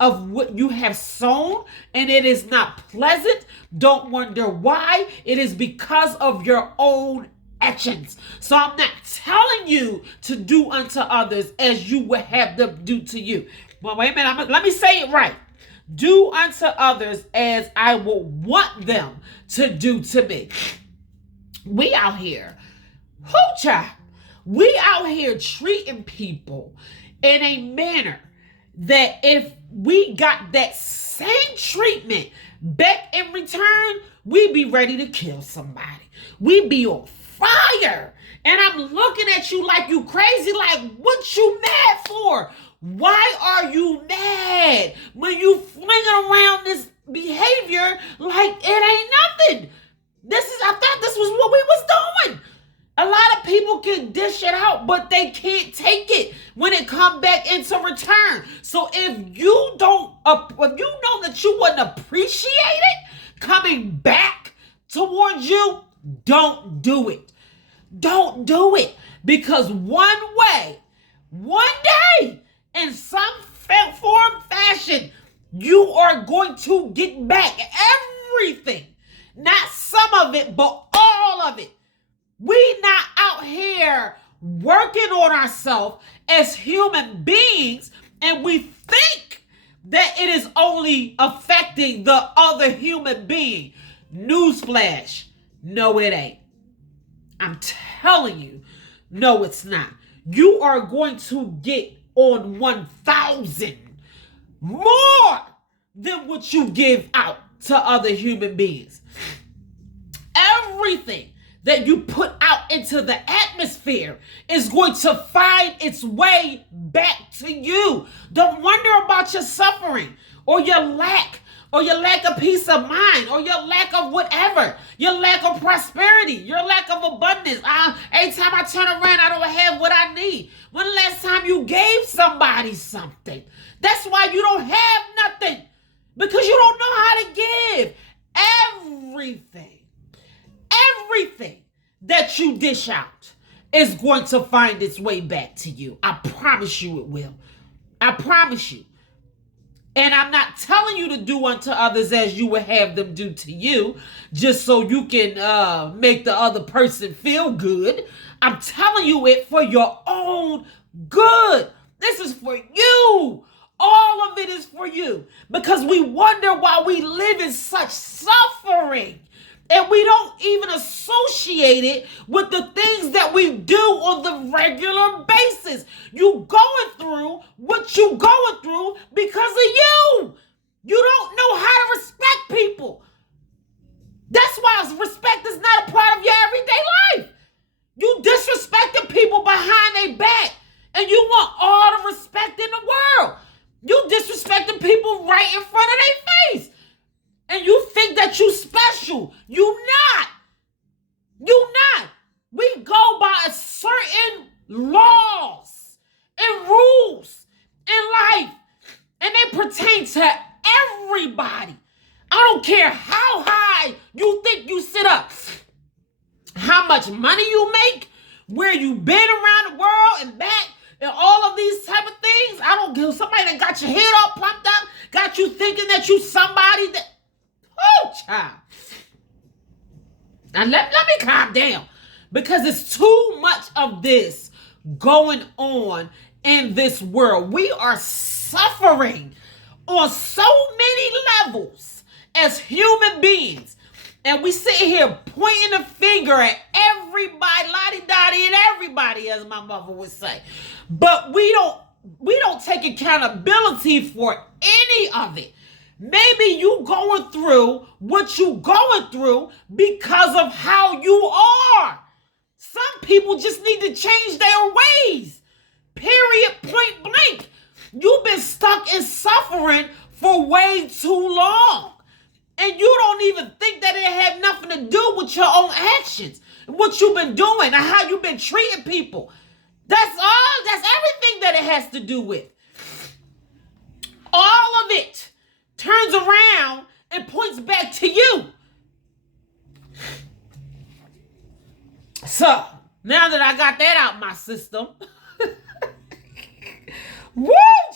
of what you have sown and it is not pleasant, don't wonder why. It is because of your own actions. So I'm not telling you to do unto others as you would have them do to you. Well, wait a minute. Let me say it right. Do unto others as I will want them to do to me. We out here, child. We out here treating people in a manner that if we got that same treatment back in return, we be ready to kill somebody. We be on fire. And I'm looking at you like you crazy, like what you mad for? Why are you mad when you flinging around this behavior like it ain't nothing? I thought this was what we was doing. A lot of people can dish it out, but they can't take it when it come back into return. So if you know that you wouldn't appreciate it coming back towards you, don't do it. Don't do it. Because one day, in some form, fashion, you are going to get back everything. Not some of it, but all of it. We not out here working on ourselves as human beings, and we think that it is only affecting the other human being. Newsflash, no it ain't. I'm telling you, no it's not. You are going to get on 1,000 more than what you give out to other human beings. Everything that you put out into the atmosphere is going to find its way back to you. Don't wonder about your suffering or your lack of peace of mind or your lack of whatever, your lack of prosperity, your lack of abundance. Every time I turn around, I don't have what I need. When the last time you gave somebody something? That's why you don't have nothing, because you don't know how to give. Everything that you dish out is going to find its way back to you. I promise you it will. I promise you. And I'm not telling you to do unto others as you would have them do to you, just so you can make the other person feel good. I'm telling you it for your own good. This is for you. All of it is for you. Because we wonder why we live in such suffering. And we don't even associate it with the things that we do on the regular basis. You going through what you going through because of you. You don't know how to respect people. That's why it's people right in front of their face. And you think that you special. You not. You not. We go by a certain laws and rules in life. And they pertain to everybody. I don't care how high you think you sit up, how much money you make, where you been around the world and back, and all of these type of things. I don't give somebody that got your head all pumped up, got you thinking that you somebody that, oh, child. Now let me calm down, because it's too much of this going on in this world. We are suffering on so many levels as human beings. And we sit here pointing a finger at everybody, lottie-dottie, and everybody, as my mother would say. But we don't take accountability for any of it. Maybe you going through what you going through because of how you are. Some people just need to change their ways. Period, point blank. You've been stuck in suffering for way too long. And you don't even think that it had nothing to do with your own actions, what you've been doing, and how you've been treating people. That's all. That's everything that it has to do with. All of it turns around and points back to you. So, now that I got that out my system, woo,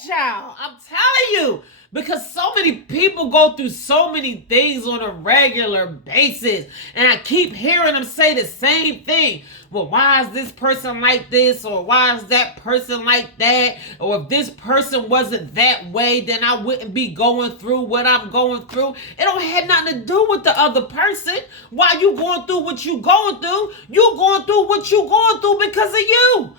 child, I'm telling you, because so many people go through so many things on a regular basis, and I keep hearing them say the same thing. Well, why is this person like this, or why is that person like that, or if this person wasn't that way, then I wouldn't be going through what I'm going through. It don't have nothing to do with the other person. Why you going through what you going through? You going through what you going through because of you.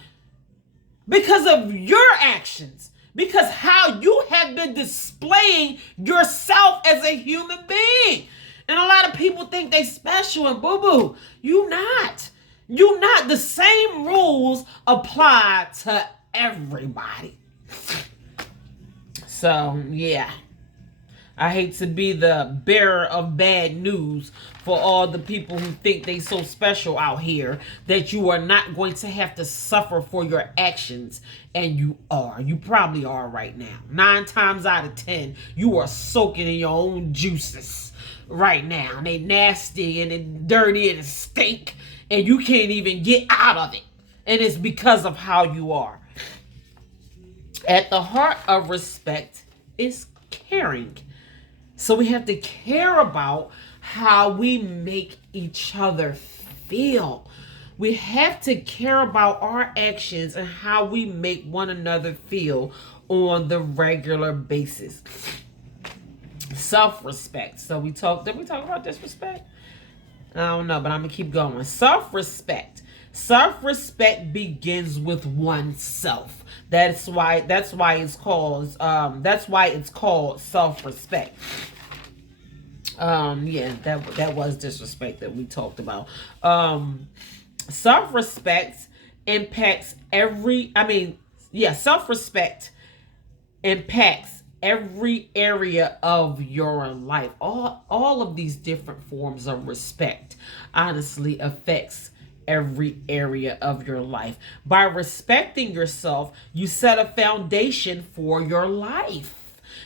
Because of your actions. Because how you have been displaying yourself as a human being. And a lot of people think they special and boo-boo. You not. You not. The same rules apply to everybody. So, yeah. I hate to be the bearer of bad news for all the people who think they so special out here, that you are not going to have to suffer for your actions. And you are. You probably are right now. 9 times out of 10, you are soaking in your own juices right now. And they nasty and they dirty and it stink. And you can't even get out of it. And it's because of how you are. At the heart of respect is caring. So we have to care about how we make each other feel. We have to care about our actions and how we make one another feel on the regular basis. Self-respect. So did we talk about disrespect? I don't know, but I'm going to keep going. Self-respect. Self-respect begins with oneself. That's why it's called self-respect. Yeah, that was disrespect that we talked about. Self-respect impacts self-respect impacts every area of your life. All of these different forms of respect honestly affects every area of your life. By respecting yourself, you set a foundation for your life.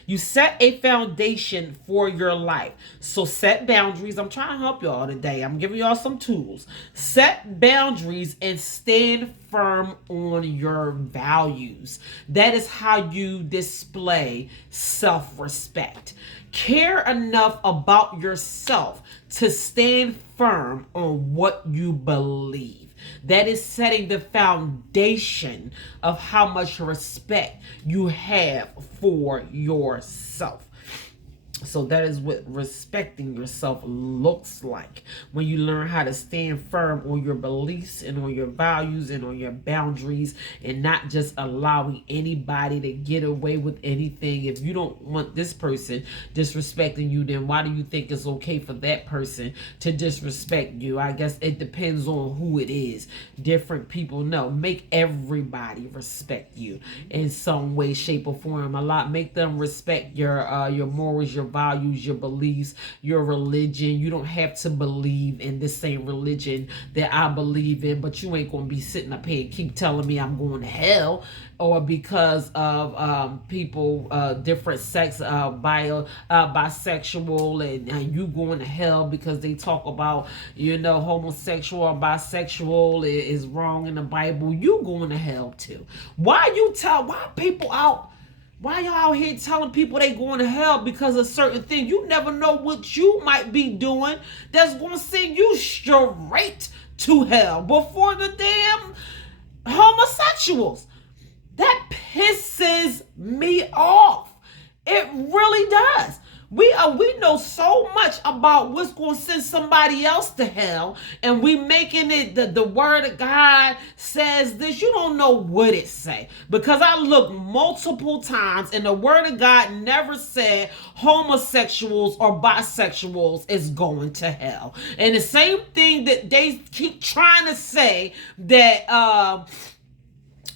You set a foundation for your life. So set boundaries. I'm trying to help y'all today. I'm giving y'all some tools. Set boundaries and stand firm on your values. That is how you display self-respect. Care enough about yourself to stand firm on what you believe. That is setting the foundation of how much respect you have for yourself. So that is what respecting yourself looks like, when you learn how to stand firm on your beliefs and on your values and on your boundaries, and not just allowing anybody to get away with anything. If you don't want this person disrespecting you, then why do you think it's okay for that person to disrespect you? I guess it depends on who it is. Different people know. Make everybody respect you in some way, shape, or form. Make them respect your morals, your values, your beliefs, your religion. You don't have to believe in the same religion that I believe in, but you ain't gonna be sitting up here and keep telling me I'm going to hell, or because of people different sex, bisexual, and you going to hell because they talk about homosexual or bisexual is wrong in the Bible. You going to hell too. Why people out? Why y'all out here telling people they going to hell because of certain things? You never know what you might be doing that's going to send you straight to hell before the damn homosexuals. That pisses me off. It really does. We know so much about what's going to send somebody else to hell, and we making it the word of God says this. You don't know what it say, because I looked multiple times and the word of God never said homosexuals or bisexuals is going to hell. And the same thing that they keep trying to say that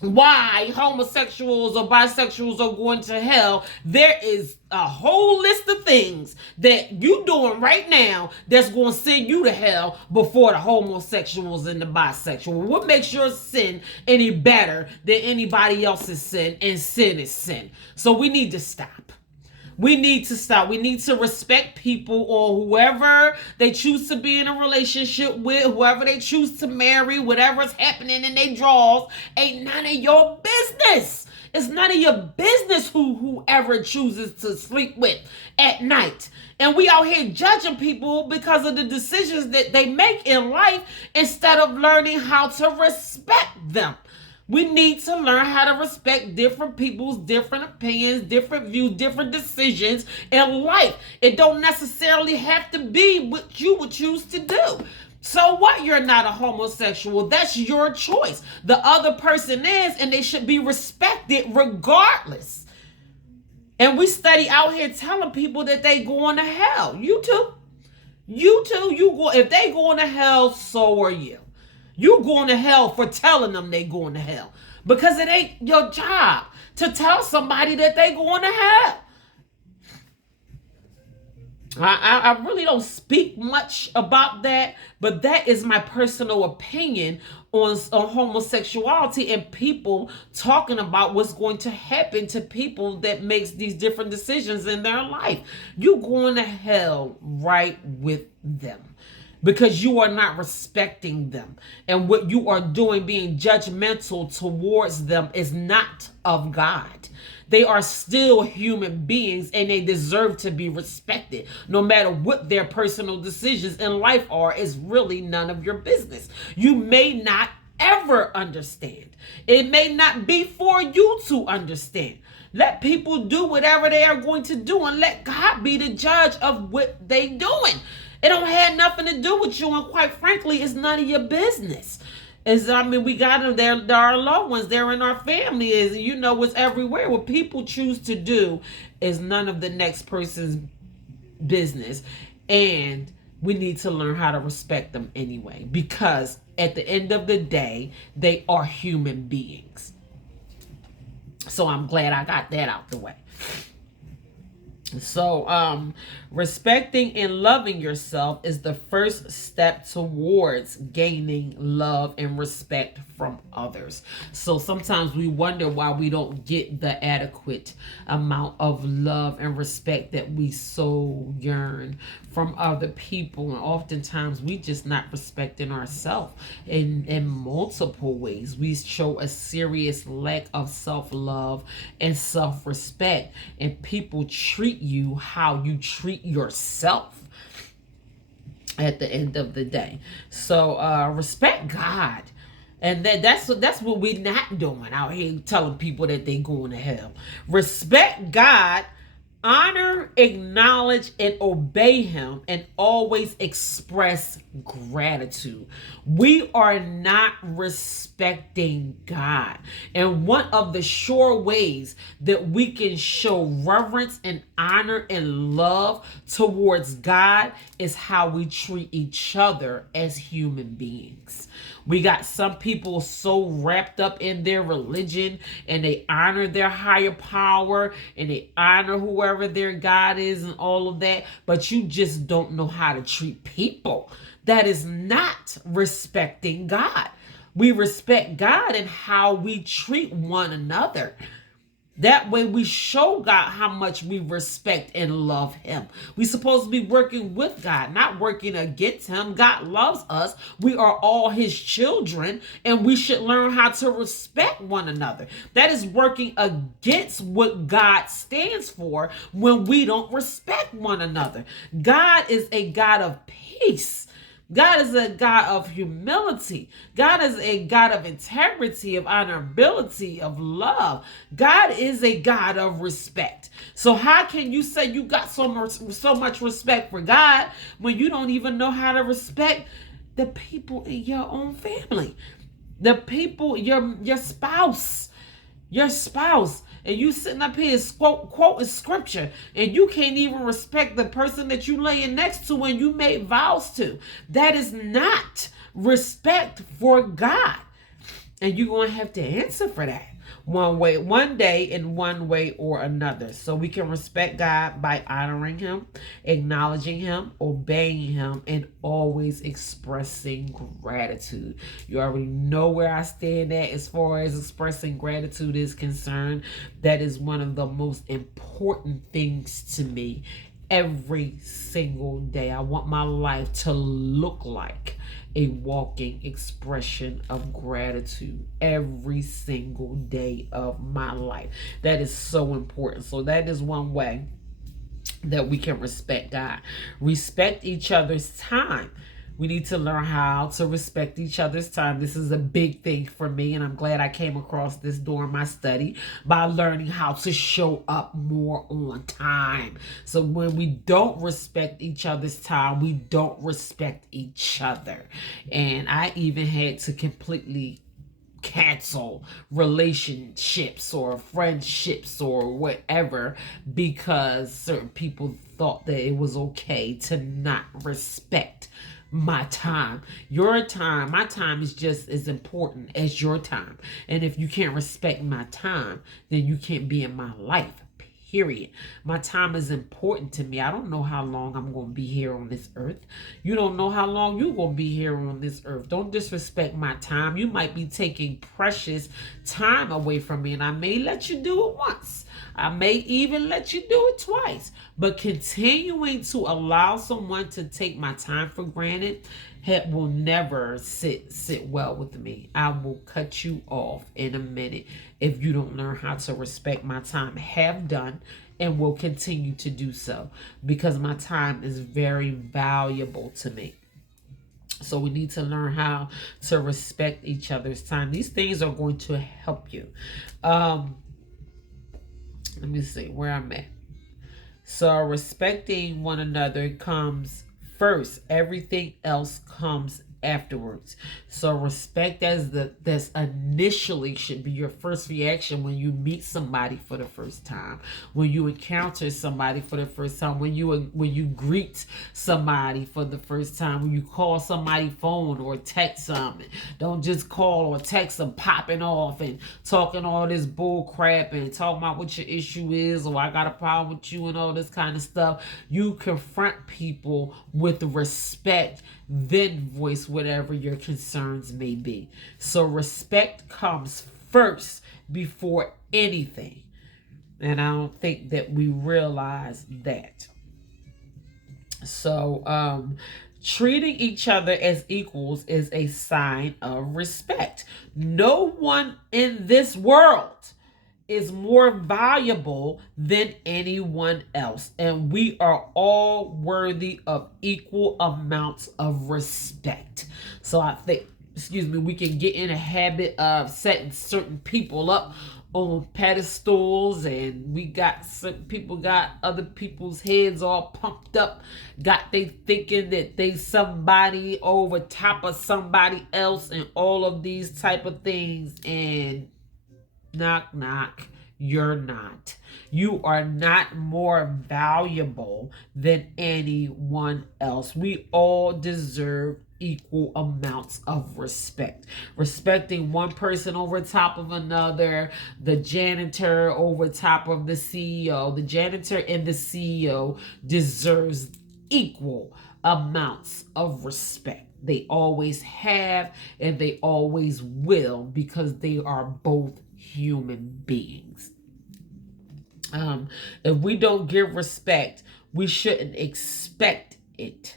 why homosexuals or bisexuals are going to hell, there is a whole list of things that you doing right now that's going to send you to hell before the homosexuals and the bisexual. What makes your sin any better than anybody else's sin? And sin is sin. So we need to stop. We need to stop. We need to respect people, or whoever they choose to be in a relationship with, whoever they choose to marry, whatever's happening in their draws, ain't none of your business. It's none of your business whoever chooses to sleep with at night. And we out here judging people because of the decisions that they make in life, instead of learning how to respect them. We need to learn how to respect different people's different opinions, different views, different decisions in life. It don't necessarily have to be what you would choose to do. So what? You're not a homosexual. That's your choice. The other person is, and they should be respected regardless. And we study out here telling people that they going to hell. You too. If they going to hell, so are you. You going to hell for telling them they going to hell, because it ain't your job to tell somebody that they going to hell. I really don't speak much about that, but that is my personal opinion on homosexuality and people talking about what's going to happen to people that makes these different decisions in their life. You going to hell right with them, because you are not respecting them. And what you are doing, being judgmental towards them, is not of God. They are still human beings, and they deserve to be respected. No matter what their personal decisions in life are, is really none of your business. You may not ever understand. It may not be for you to understand. Let people do whatever they are going to do, and let God be the judge of what they doing. It don't have nothing to do with you, and quite frankly, it's none of your business. We got them there. There are loved ones. They're in our family. It's everywhere. What people choose to do is none of the next person's business, and we need to learn how to respect them anyway, because at the end of the day, they are human beings. So I'm glad I got that out the way. So, respecting and loving yourself is the first step towards gaining love and respect from others. So sometimes we wonder why we don't get the adequate amount of love and respect that we so yearn from other people. And oftentimes we just not respecting ourselves in multiple ways. We show a serious lack of self-love and self-respect, and people treat you how you treat yourself at the end of the day. So respect God. And that's what we're not doing out here, telling people that they going to hell. Respect God Honor, acknowledge, and obey him, and always express gratitude. We are not respecting God. And one of the sure ways that we can show reverence and honor and love towards God is how we treat each other as human beings. We got some people so wrapped up in their religion, and they honor their higher power, and they honor whoever their God is and all of that, but you just don't know how to treat people. That is not respecting God. We respect God in how we treat one another. That way we show God how much we respect and love him. We're supposed to be working with God, not working against him. God loves us. We are all his children, and we should learn how to respect one another. That is working against what God stands for when we don't respect one another. God is a God of peace. God is a God of humility. God is a God of integrity, of honorability, of love. God is a God of respect. So how can you say you got so much respect for God when you don't even know how to respect the people in your own family? The people, your spouse. Your spouse, and you sitting up here quoting scripture, and you can't even respect the person that you laying next to when you made vows to. That is not respect for God, and you're going to have to answer for that one day in one way or another. So we can respect God by honoring him, acknowledging him, obeying him, and always expressing gratitude. You already know where I stand at as far as expressing gratitude is concerned. That is one of the most important things to me every single day. I want my life to look like a walking expression of gratitude every single day of my life. That is so important. So that is one way that we can respect God. Respect each other's time. We need to learn how to respect each other's time. This is a big thing for me, and I'm glad I came across this during my study by learning how to show up more on time. So when we don't respect each other's time, we don't respect each other. And I even had to completely cancel relationships or friendships or whatever because certain people thought that it was okay to not respect my time. Your time, my time is just as important as your time. And if you can't respect my time, then you can't be in my life. Period. My time is important to me. I don't know how long I'm going to be here on this earth. You don't know how long you're going to be here on this earth. Don't disrespect my time. You might be taking precious time away from me, and I may let you do it once. I may even let you do it twice. But continuing to allow someone to take my time for granted will never sit well with me. I will cut you off in a minute if you don't learn how to respect my time. Have done and will continue to do so because my time is very valuable to me. So we need to learn how to respect each other's time. These things are going to help you. Let me see where I'm at. So respecting one another comes first. Everything else comes afterwards. So respect that's initially should be your first reaction when you meet somebody for the first time, when you encounter somebody for the first time, when you greet somebody for the first time, when you call somebody phone or text something. Don't just call or text them popping off and talking all this bull crap and talking about what your issue is or I got a problem with you and all this kind of stuff. You confront people with respect, then voice whatever your concerns may be. So respect comes first before anything. And I don't think that we realize that. So treating each other as equals is a sign of respect. No one in this world is more valuable than anyone else, and we are all worthy of equal amounts of respect. So I think we can get in a habit of setting certain people up on pedestals, and we got some people got other people's heads all pumped up, got they thinking that they somebody over top of somebody else and all of these type of things. And knock knock, you're not. You are not more valuable than anyone else. We all deserve equal amounts of respect. Respecting one person over top of another, the janitor over top of the CEO, the janitor and the CEO deserves equal amounts of respect. They always have and they always will, because they are both human beings. If we don't give respect, we shouldn't expect it.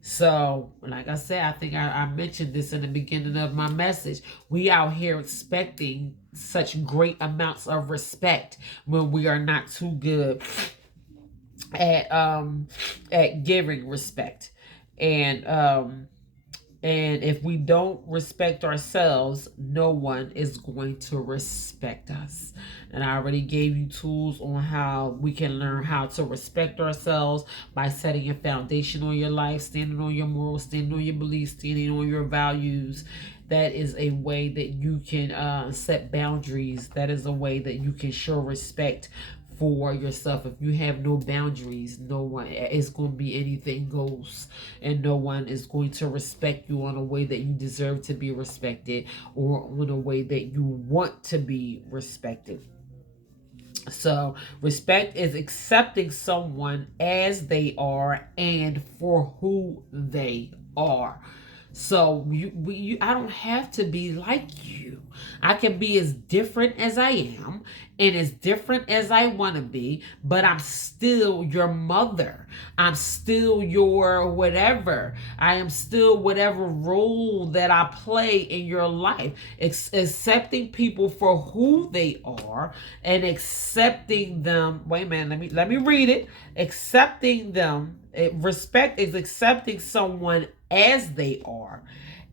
So, like I said, I think I mentioned this in the beginning of my message. We out here expecting such great amounts of respect when we are not too good at giving respect. And if we don't respect ourselves, no one is going to respect us. And I already gave you tools on how we can learn how to respect ourselves by setting a foundation on your life, standing on your morals, standing on your beliefs, standing on your values. That is a way that you can set boundaries. That is a way that you can show respect for yourself. If you have no boundaries, no one is going to be anything goes, and no one is going to respect you on a way that you deserve to be respected, or on a way that you want to be respected. So respect is accepting someone as they are and for who they are. So I don't have to be like you. I can be as different as I am and as different as I want to be, but I'm still your mother. I'm still your whatever. I am still whatever role that I play in your life. Accepting people for who they are and accepting them. Wait a minute, let me read it. Accepting them. Respect is accepting someone as they are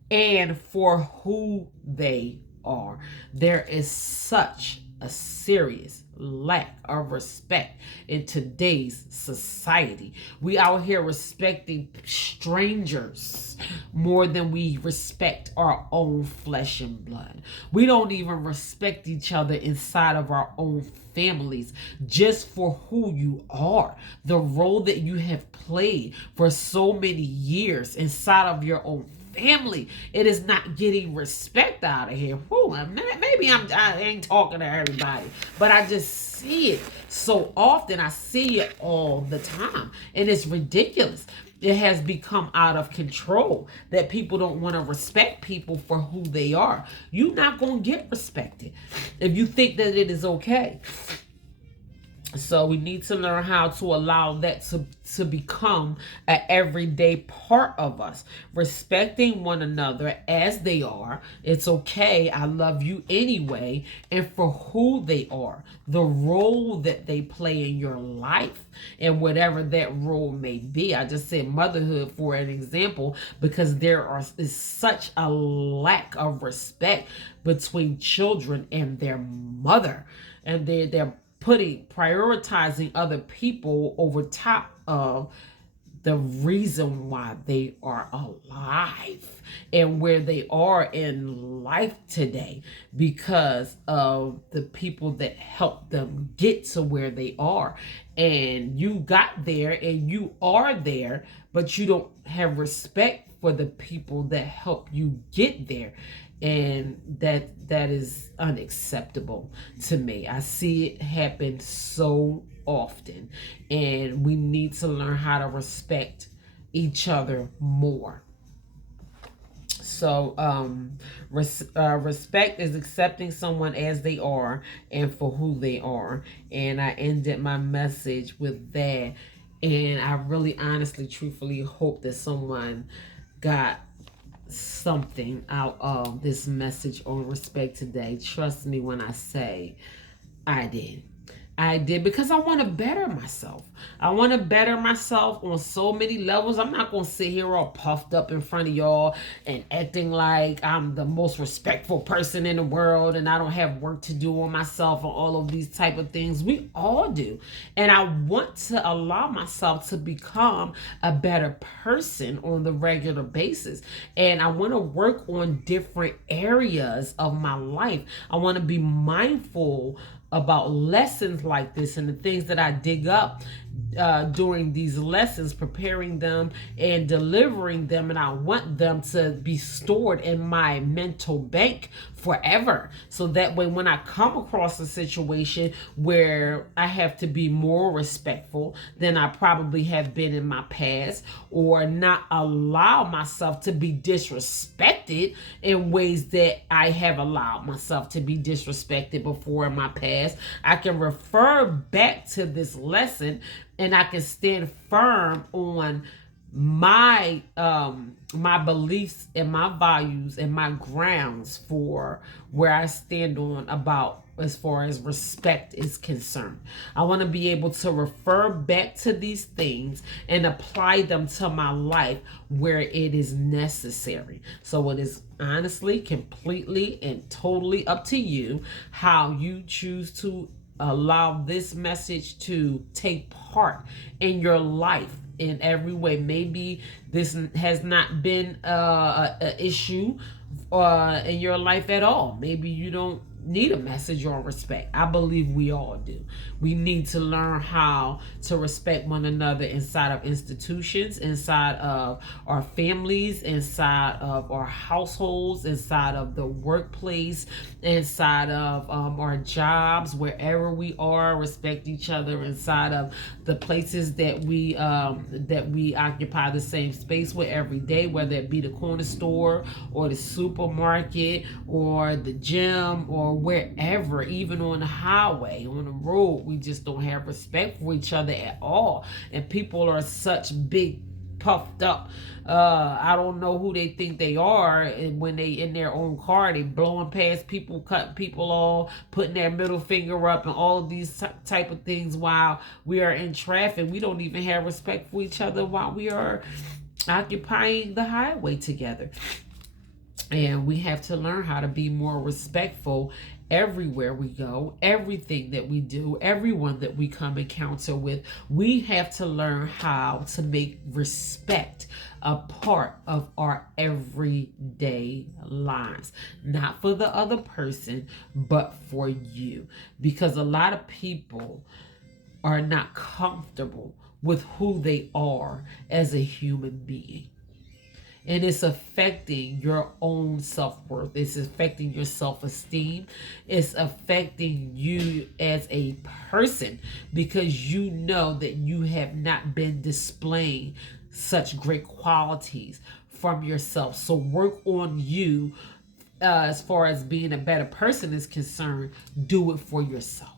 and for who they are. There is such a serious lack of respect in today's society. We out here respecting strangers more than we respect our own flesh and blood. We don't even respect each other inside of our own families just for who you are, the role that you have played for so many years inside of your own family. It is not getting respect out of here. Whew, maybe I ain't talking to everybody, but I just see it so often. I see it all the time, and it's ridiculous. It has become out of control that people don't want to respect people for who they are. You're not going to get respected if you think that it is okay. So we need to learn how to allow that to become an everyday part of us. Respecting one another as they are. It's okay. I love you anyway. And for who they are. The role that they play in your life. And whatever that role may be. I just said motherhood for an example. Because is such a lack of respect between children and their mother. And they're prioritizing other people over top of the reason why they are alive and where they are in life today, because of the people that helped them get to where they are. And you got there and you are there, but you don't have respect for the people that help you get there. And that is unacceptable to me. I see it happen so often, and we need to learn how to respect each other more. So respect is accepting someone as they are and for who they are. And I ended my message with that. And I really honestly truthfully hope that someone got something out of this message on respect today. Trust me when I say I did. I did because I want to better myself. I want to better myself on so many levels. I'm not going to sit here all puffed up in front of y'all and acting like I'm the most respectful person in the world and I don't have work to do on myself and all of these type of things. We all do. And I want to allow myself to become a better person on the regular basis. And I want to work on different areas of my life. I want to be mindful about lessons like this and the things that I dig up during these lessons, preparing them and delivering them. And I want them to be stored in my mental bank forever. So that way, when I come across a situation where I have to be more respectful than I probably have been in my past, or not allow myself to be disrespected in ways that I have allowed myself to be disrespected before in my past, I can refer back to this lesson and I can stand firm on my my beliefs and my values and my grounds for where I stand on about as far as respect is concerned. I want to be able to refer back to these things and apply them to my life where it is necessary. So it is honestly, completely, and totally up to you how you choose to allow this message to take part in your life in every way. Maybe this has not been a issue in your life at all. Maybe you don't need a message on respect. I believe we all do. We need to learn how to respect one another inside of institutions, inside of our families, inside of our households, inside of the workplace, inside of our jobs, wherever we are. Respect each other inside of the places that we occupy the same space with every day, whether it be the corner store or the supermarket or the gym or wherever, even on the highway, on the road. We just don't have respect for each other at all. And people are such big puffed up, I don't know who they think they are, and when they in their own car, they blowing past people, cutting people off, putting their middle finger up, and all of these type of things while we are in traffic. We don't even have respect for each other while we are occupying the highway together. And we have to learn how to be more respectful everywhere we go, everything that we do, everyone that we come encounter with. We have to learn how to make respect a part of our everyday lives, not for the other person, but for you. Because a lot of people are not comfortable with who they are as a human being. And it's affecting your own self-worth. It's affecting your self-esteem. It's affecting you as a person because you know that you have not been displaying such great qualities from yourself. So work on you as far as being a better person is concerned. Do it for yourself.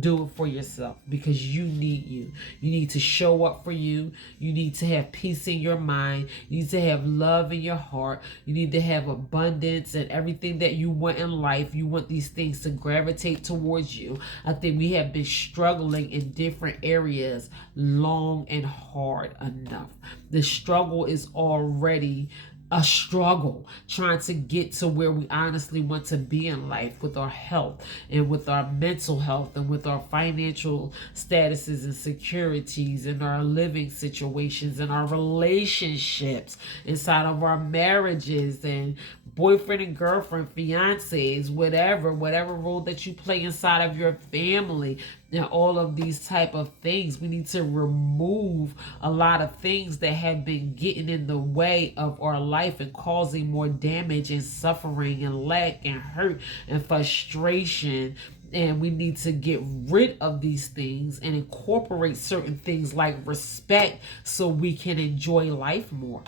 Do it for yourself because you need you. You need to show up for you. You need to have peace in your mind. You need to have love in your heart. You need to have abundance and everything that you want in life. You want these things to gravitate towards you. I think we have been struggling in different areas long and hard enough. The struggle is already a struggle trying to get to where we honestly want to be in life with our health and with our mental health and with our financial statuses and securities and our living situations and our relationships inside of our marriages and boyfriend and girlfriend, fiancés, whatever role that you play inside of your family. And all of these type of things, we need to remove a lot of things that have been getting in the way of our life and causing more damage and suffering and lack and hurt and frustration. And we need to get rid of these things and incorporate certain things like respect so we can enjoy life more.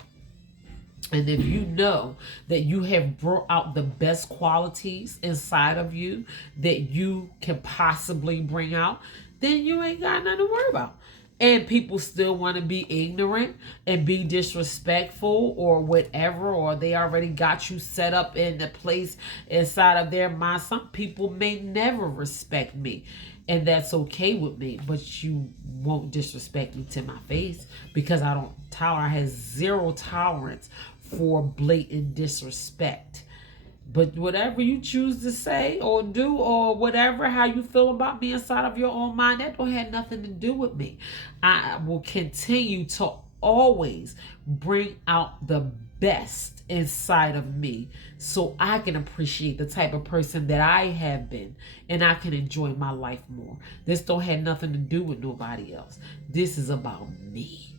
And if you know that you have brought out the best qualities inside of you that you can possibly bring out, then you ain't got nothing to worry about. And people still want to be ignorant and be disrespectful or whatever, or they already got you set up in the place inside of their mind. Some people may never respect me. And that's okay with me, but you won't disrespect me to my face, because I don't tolerate. I have zero tolerance for blatant disrespect. But whatever you choose to say or do, or whatever, how you feel about me inside of your own mind, that don't have nothing to do with me. I will continue to always bring out the best inside of me, so I can appreciate the type of person that I have been, and I can enjoy my life more. This don't have nothing to do with nobody else. This is about me,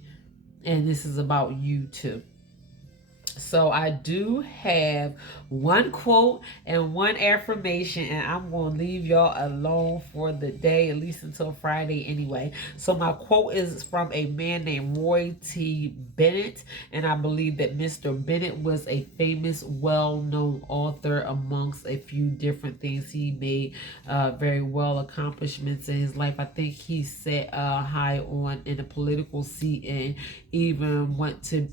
and this is about you too. So I do have one quote and one affirmation, and I'm going to leave y'all alone for the day, at least until Friday anyway. So my quote is from a man named Roy T. Bennett, and I believe that Mr. Bennett was a famous, well-known author amongst a few different things. He made very well accomplishments in his life. I think he set high on in a political seat, and even went to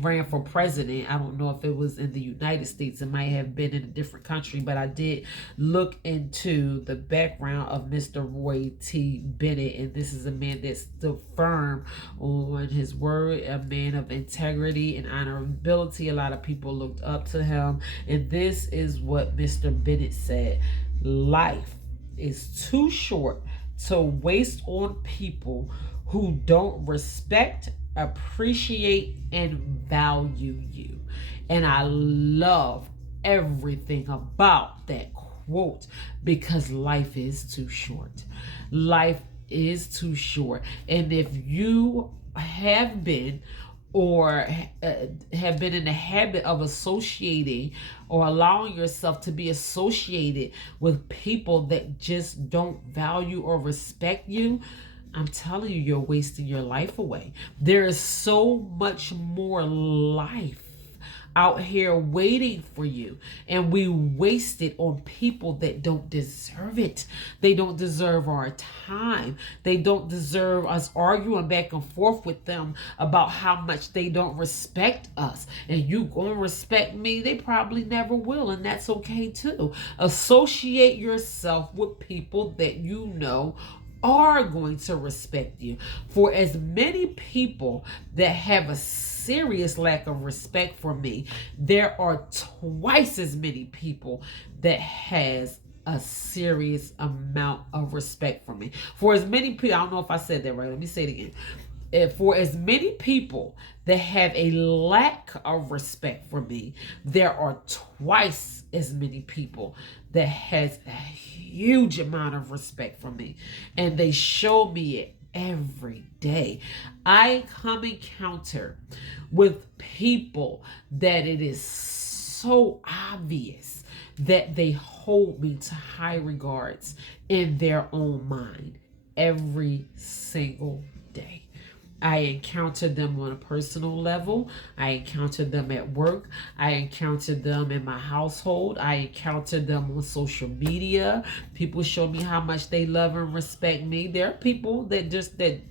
ran for president. I don't know if it was in the United States. It might have been in a different country, but I did look into the background of Mr. Roy T. Bennett, and this is a man that stood firm on his word, a man of integrity and honorability. A lot of people looked up to him, and this is what Mr. Bennett said: life is too short to waste on people who don't respect, appreciate, and value you. And I love everything about that quote, because life is too short. Life is too short. And if you have been or have been in the habit of associating or allowing yourself to be associated with people that just don't value or respect you, I'm telling you, you're wasting your life away. There is so much more life out here waiting for you, and we waste it on people that don't deserve it. They don't deserve our time. They don't deserve us arguing back and forth with them about how much they don't respect us. And you gonna respect me? They probably never will, and that's okay too. Associate yourself with people that you know are going to respect you. For as many people that have a serious lack of respect for me, there are twice as many people that has a serious amount of respect for me. For as many people, I don't know if I said that right, let me say it again. For as many people that have a lack of respect for me, there are twice as many people that has a huge amount of respect for me, and they show me it every day. I come encounter with people that it is so obvious that they hold me to high regards in their own mind every single day. I encounter them on a personal level. I encounter them at work. I encounter them in my household. I encounter them on social media. People show me how much they love and respect me. There are people that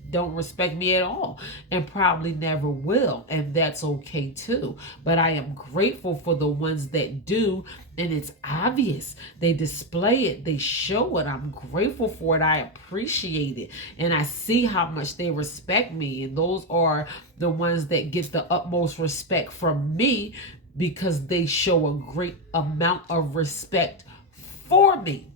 don't respect me at all, and probably never will, and that's okay too. But I am grateful for the ones that do, and it's obvious. They display it. They show it. I'm grateful for it. I appreciate it, and I see how much they respect me. And those are the ones that get the utmost respect from me, because they show a great amount of respect for me.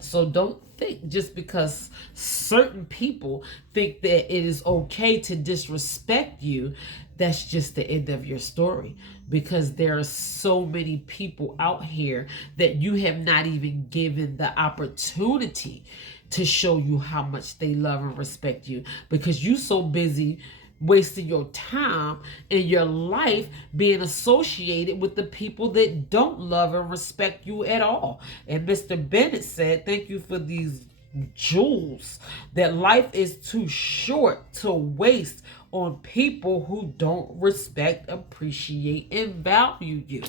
So don't think just because certain people think that it is okay to disrespect you, that's just the end of your story. Because there are so many people out here that you have not even given the opportunity to show you how much they love and respect you, because you're so busy wasting your time and your life being associated with the people that don't love and respect you at all. And Mr. Bennett said, thank you for these jewels, that life is too short to waste on people who don't respect, appreciate, and value you.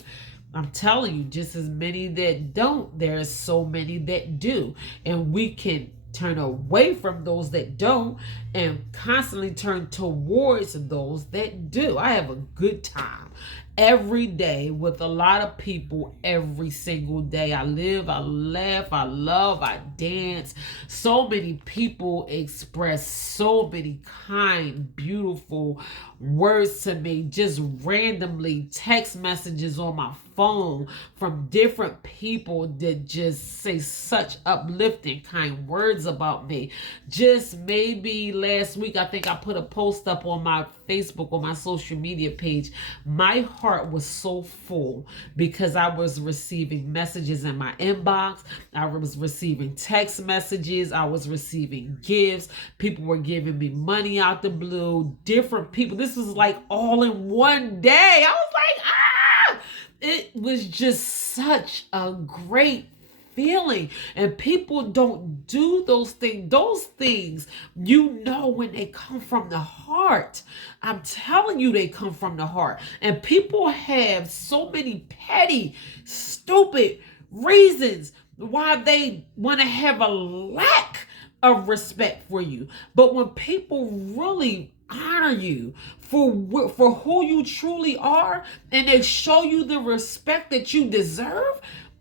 I'm telling you, just as many that don't, there's so many that do. And we can turn away from those that don't and constantly turn towards those that do. I have a good time every day with a lot of people every single day. I live, I laugh, I love, I dance. So many people express so many kind, beautiful words to me, just randomly text messages on my phone from different people that just say such uplifting kind words about me. Just maybe last week, I think I put a post up on my Facebook, on my social media page. My heart was so full because I was receiving messages in my inbox. I was receiving text messages. I was receiving gifts. People were giving me money out the blue. Different people. This was like all in one day. I was like, ah! It was just such a great feeling. And people don't do those things. Those things, you know, when they come from the heart. I'm telling you, they come from the heart. And people have so many petty, stupid reasons why they want to have a lack of respect for you. But when people really honor you for who you truly are, and they show you the respect that you deserve,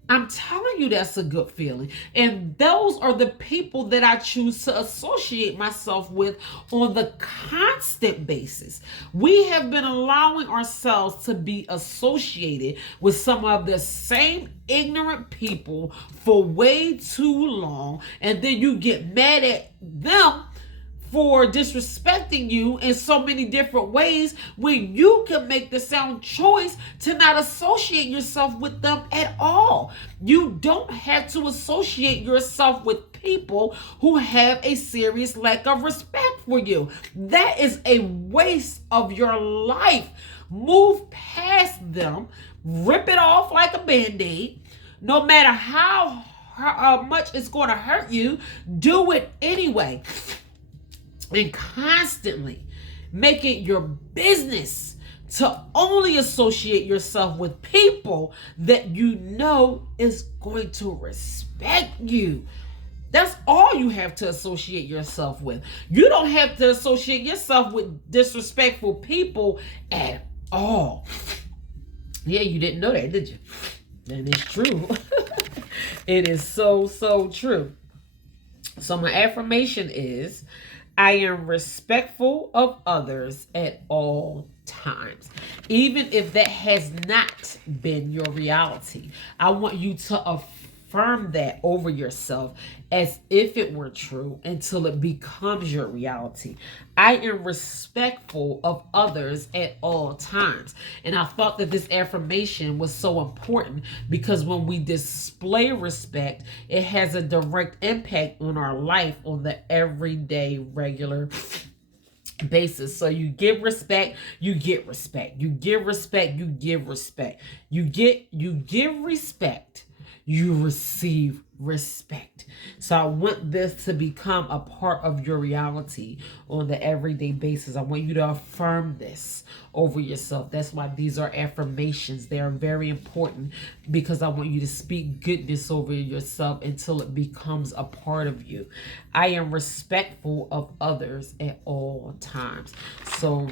I'm telling you, that's a good feeling. And those are the people that I choose to associate myself with on the constant basis. We have been allowing ourselves to be associated with some of the same ignorant people for way too long, and then you get mad at them for disrespecting you in so many different ways, when you can make the sound choice to not associate yourself with them at all. You don't have to associate yourself with people who have a serious lack of respect for you. That is a waste of your life. Move past them, rip it off like a band-aid. No matter how much it's going to hurt you, do it anyway. And constantly make it your business to only associate yourself with people that you know is going to respect you. That's all you have to associate yourself with. You don't have to associate yourself with disrespectful people at all. Yeah, you didn't know that, did you? And it's true. It is so, so true. So my affirmation is, I am respectful of others at all times. Even if that has not been your reality, I want you to affirm that over yourself as if it were true until it becomes your reality. I am respectful of others at all times. And I thought that this affirmation was so important because when we display respect, it has a direct impact on our life on the everyday, regular basis. So you give respect, you get respect. You give respect, you give respect. You give respect, you receive respect. So I want this to become a part of your reality on the everyday basis. I want you to affirm this over yourself. That's why these are affirmations. They are very important because I want you to speak goodness over yourself until it becomes a part of you. I am respectful of others at all times. So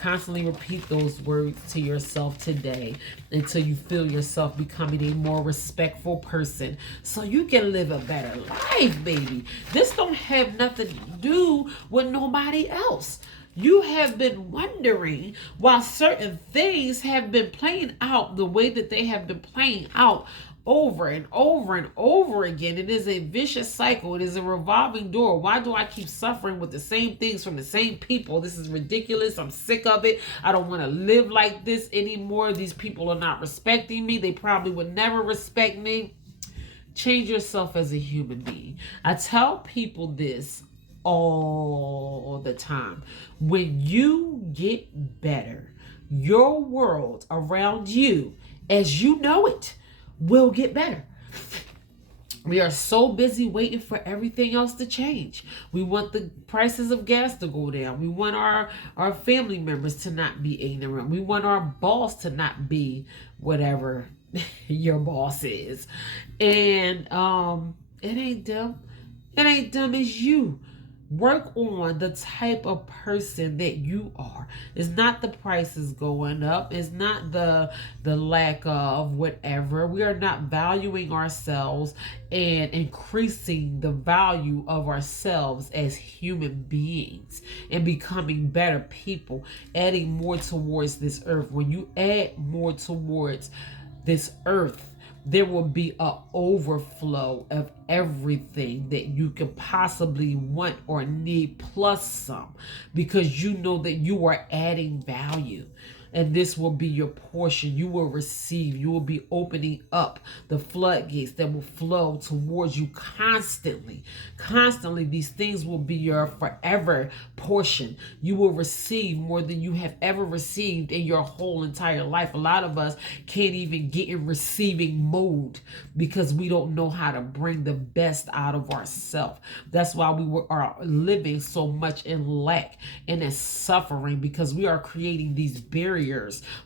constantly repeat those words to yourself today until you feel yourself becoming a more respectful person so you can live a better life, baby. This don't have nothing to do with nobody else. You have been wondering why certain things have been playing out the way that they have been playing out over and over and over again. It is a vicious cycle. It is a revolving door. Why do I keep suffering with the same things from the same people? This is ridiculous. I'm sick of it. I don't want to live like this anymore. These people are not respecting me. They probably would never respect me. Change yourself as a human being. I tell people this all the time. When you get better, your world around you, as you know it, will get better. We are so busy waiting for everything else to change. We want the prices of gas to go down. We want our family members to not be ignorant. We want our boss to not be whatever your boss is. And it ain't them. It ain't them, it's you. Work on the type of person that you are. It's not the prices going up. It's not the lack of whatever. We are not valuing ourselves and increasing the value of ourselves as human beings and becoming better people, adding more towards this earth. When you add more towards this earth, there will be an overflow of everything that you could possibly want or need, plus some, because you know that you are adding value. And this will be your portion. You will receive. You will be opening up the floodgates that will flow towards you constantly. Constantly, these things will be your forever portion. You will receive more than you have ever received in your whole entire life. A lot of us can't even get in receiving mode because we don't know how to bring the best out of ourselves. That's why are living so much in lack and in suffering, because we are creating these barriers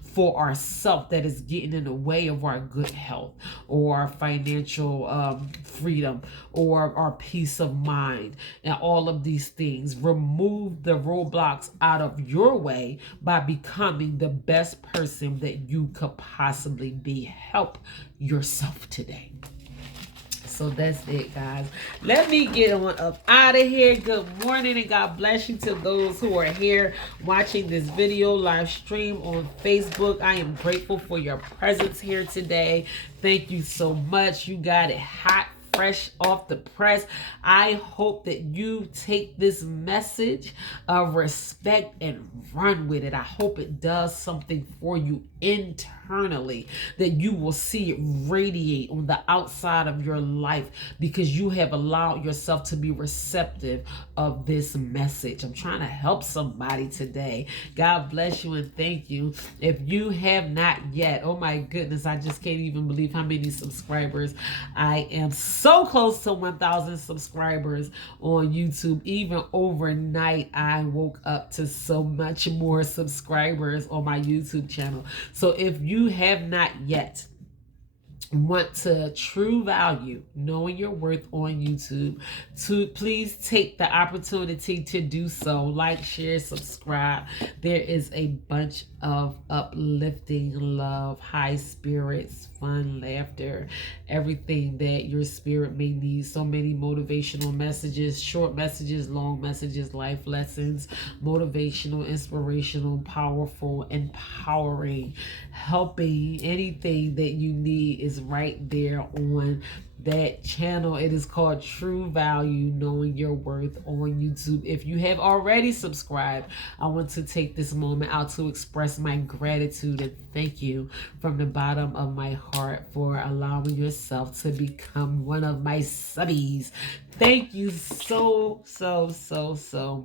for ourselves that is getting in the way of our good health or our financial freedom or our peace of mind and all of these things. Remove the roadblocks out of your way by becoming the best person that you could possibly be. Help yourself today. So that's it, guys. Let me get on up out of here. Good morning and God bless you to those who are here watching this video live stream on Facebook. I am grateful for your presence here today. Thank you so much. You got it hot, fresh off the press. I hope that you take this message of respect and run with it. I hope it does something for you internally, that you will see it radiate on the outside of your life because you have allowed yourself to be receptive of this message. I'm trying to help somebody today. God bless you and thank you. If you have not yet, oh my goodness, I just can't even believe how many subscribers. I am so close to 1,000 subscribers on YouTube. Even overnight, I woke up to so much more subscribers on my YouTube channel. So if you have not yet want to true value knowing your worth on YouTube, to please take the opportunity to do so. Like, share, subscribe. There is a bunch of uplifting love, high spirits, fun, laughter, everything that your spirit may need. So many motivational messages, short messages, long messages, life lessons, motivational, inspirational, powerful, empowering, helping. Anything that you need is right there on that channel. It is called True Value Knowing Your Worth on YouTube. If you have already subscribed, I want to take this moment out to express my gratitude and thank you from the bottom of my heart for allowing yourself to become one of my subbies. Thank you so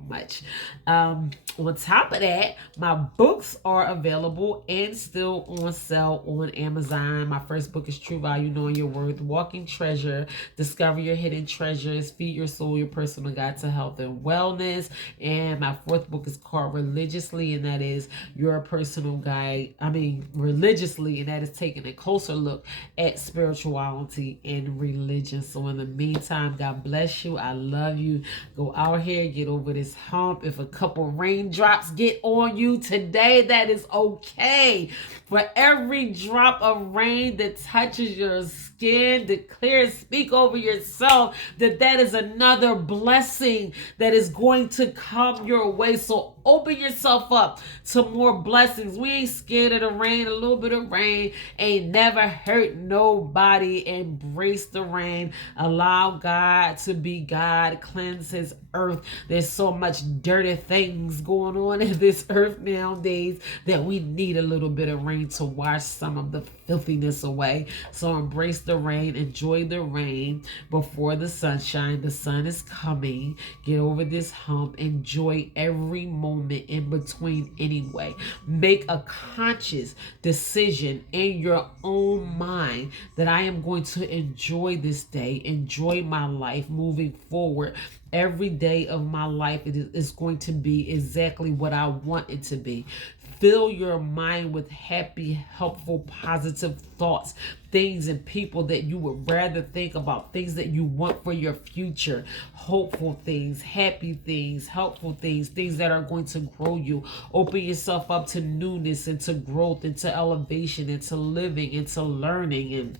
much. On top of that, my books are available and still on sale on Amazon. My first book is True Value Knowing Your Worth, Walking Treasure, Discover Your Hidden Treasures, Feed Your Soul, Your Personal Guide to Health and Wellness. And my fourth book is called Religiously, and that is your personal guide. Religiously, and that is taking a closer look at spirituality and religion. So in the meantime, God bless you. I love you. Go out here, get over this hump. If a couple raindrops get on you today, that is okay. For every drop of rain that touches your skin, declare, speak over yourself that is another blessing that is going to come your way. So open yourself up to more blessings. We ain't scared of the rain. A little bit of rain ain't never hurt nobody. Embrace the rain. Allow God to be God. Cleanse his earth. There's so much dirty things going on in this earth nowadays that we need a little bit of rain to wash some of the filthiness away. So embrace the rain. Enjoy the rain before the sunshine. The sun is coming. Get over this hump. Enjoy every moment in between anyway. Make a conscious decision in your own mind that I am going to enjoy this day, enjoy my life moving forward every day of my life is going to be exactly what I want it to be. Fill your mind with happy, helpful, positive thoughts, things and people that you would rather think about, things that you want for your future, hopeful things, happy things, helpful things, things that are going to grow you. Open yourself up to newness and to growth and to elevation and to living and to learning, and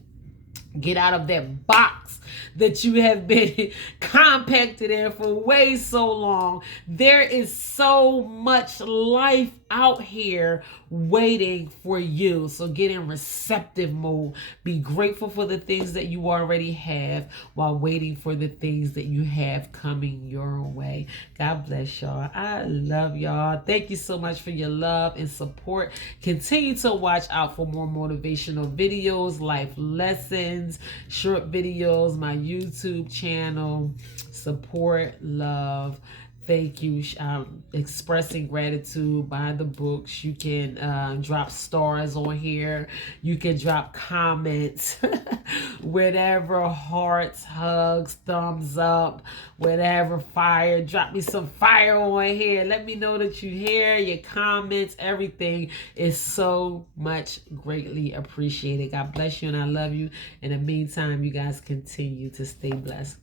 get out of that box that you have been compacted in for way so long. There is so much life out here waiting for you. So get in receptive mode. Be grateful for the things that you already have while waiting for the things that you have coming your way. God bless y'all. I love y'all. Thank you so much for your love and support. Continue to watch out for more motivational videos, life lessons, short videos, my YouTube channel. Support, love. Thank you. Expressing gratitude, buy the books. You can drop stars on here. You can drop comments, whatever, hearts, hugs, thumbs up, whatever, fire. Drop me some fire on here. Let me know that you hear your comments. Everything is so much greatly appreciated. God bless you and I love you. In the meantime, you guys continue to stay blessed.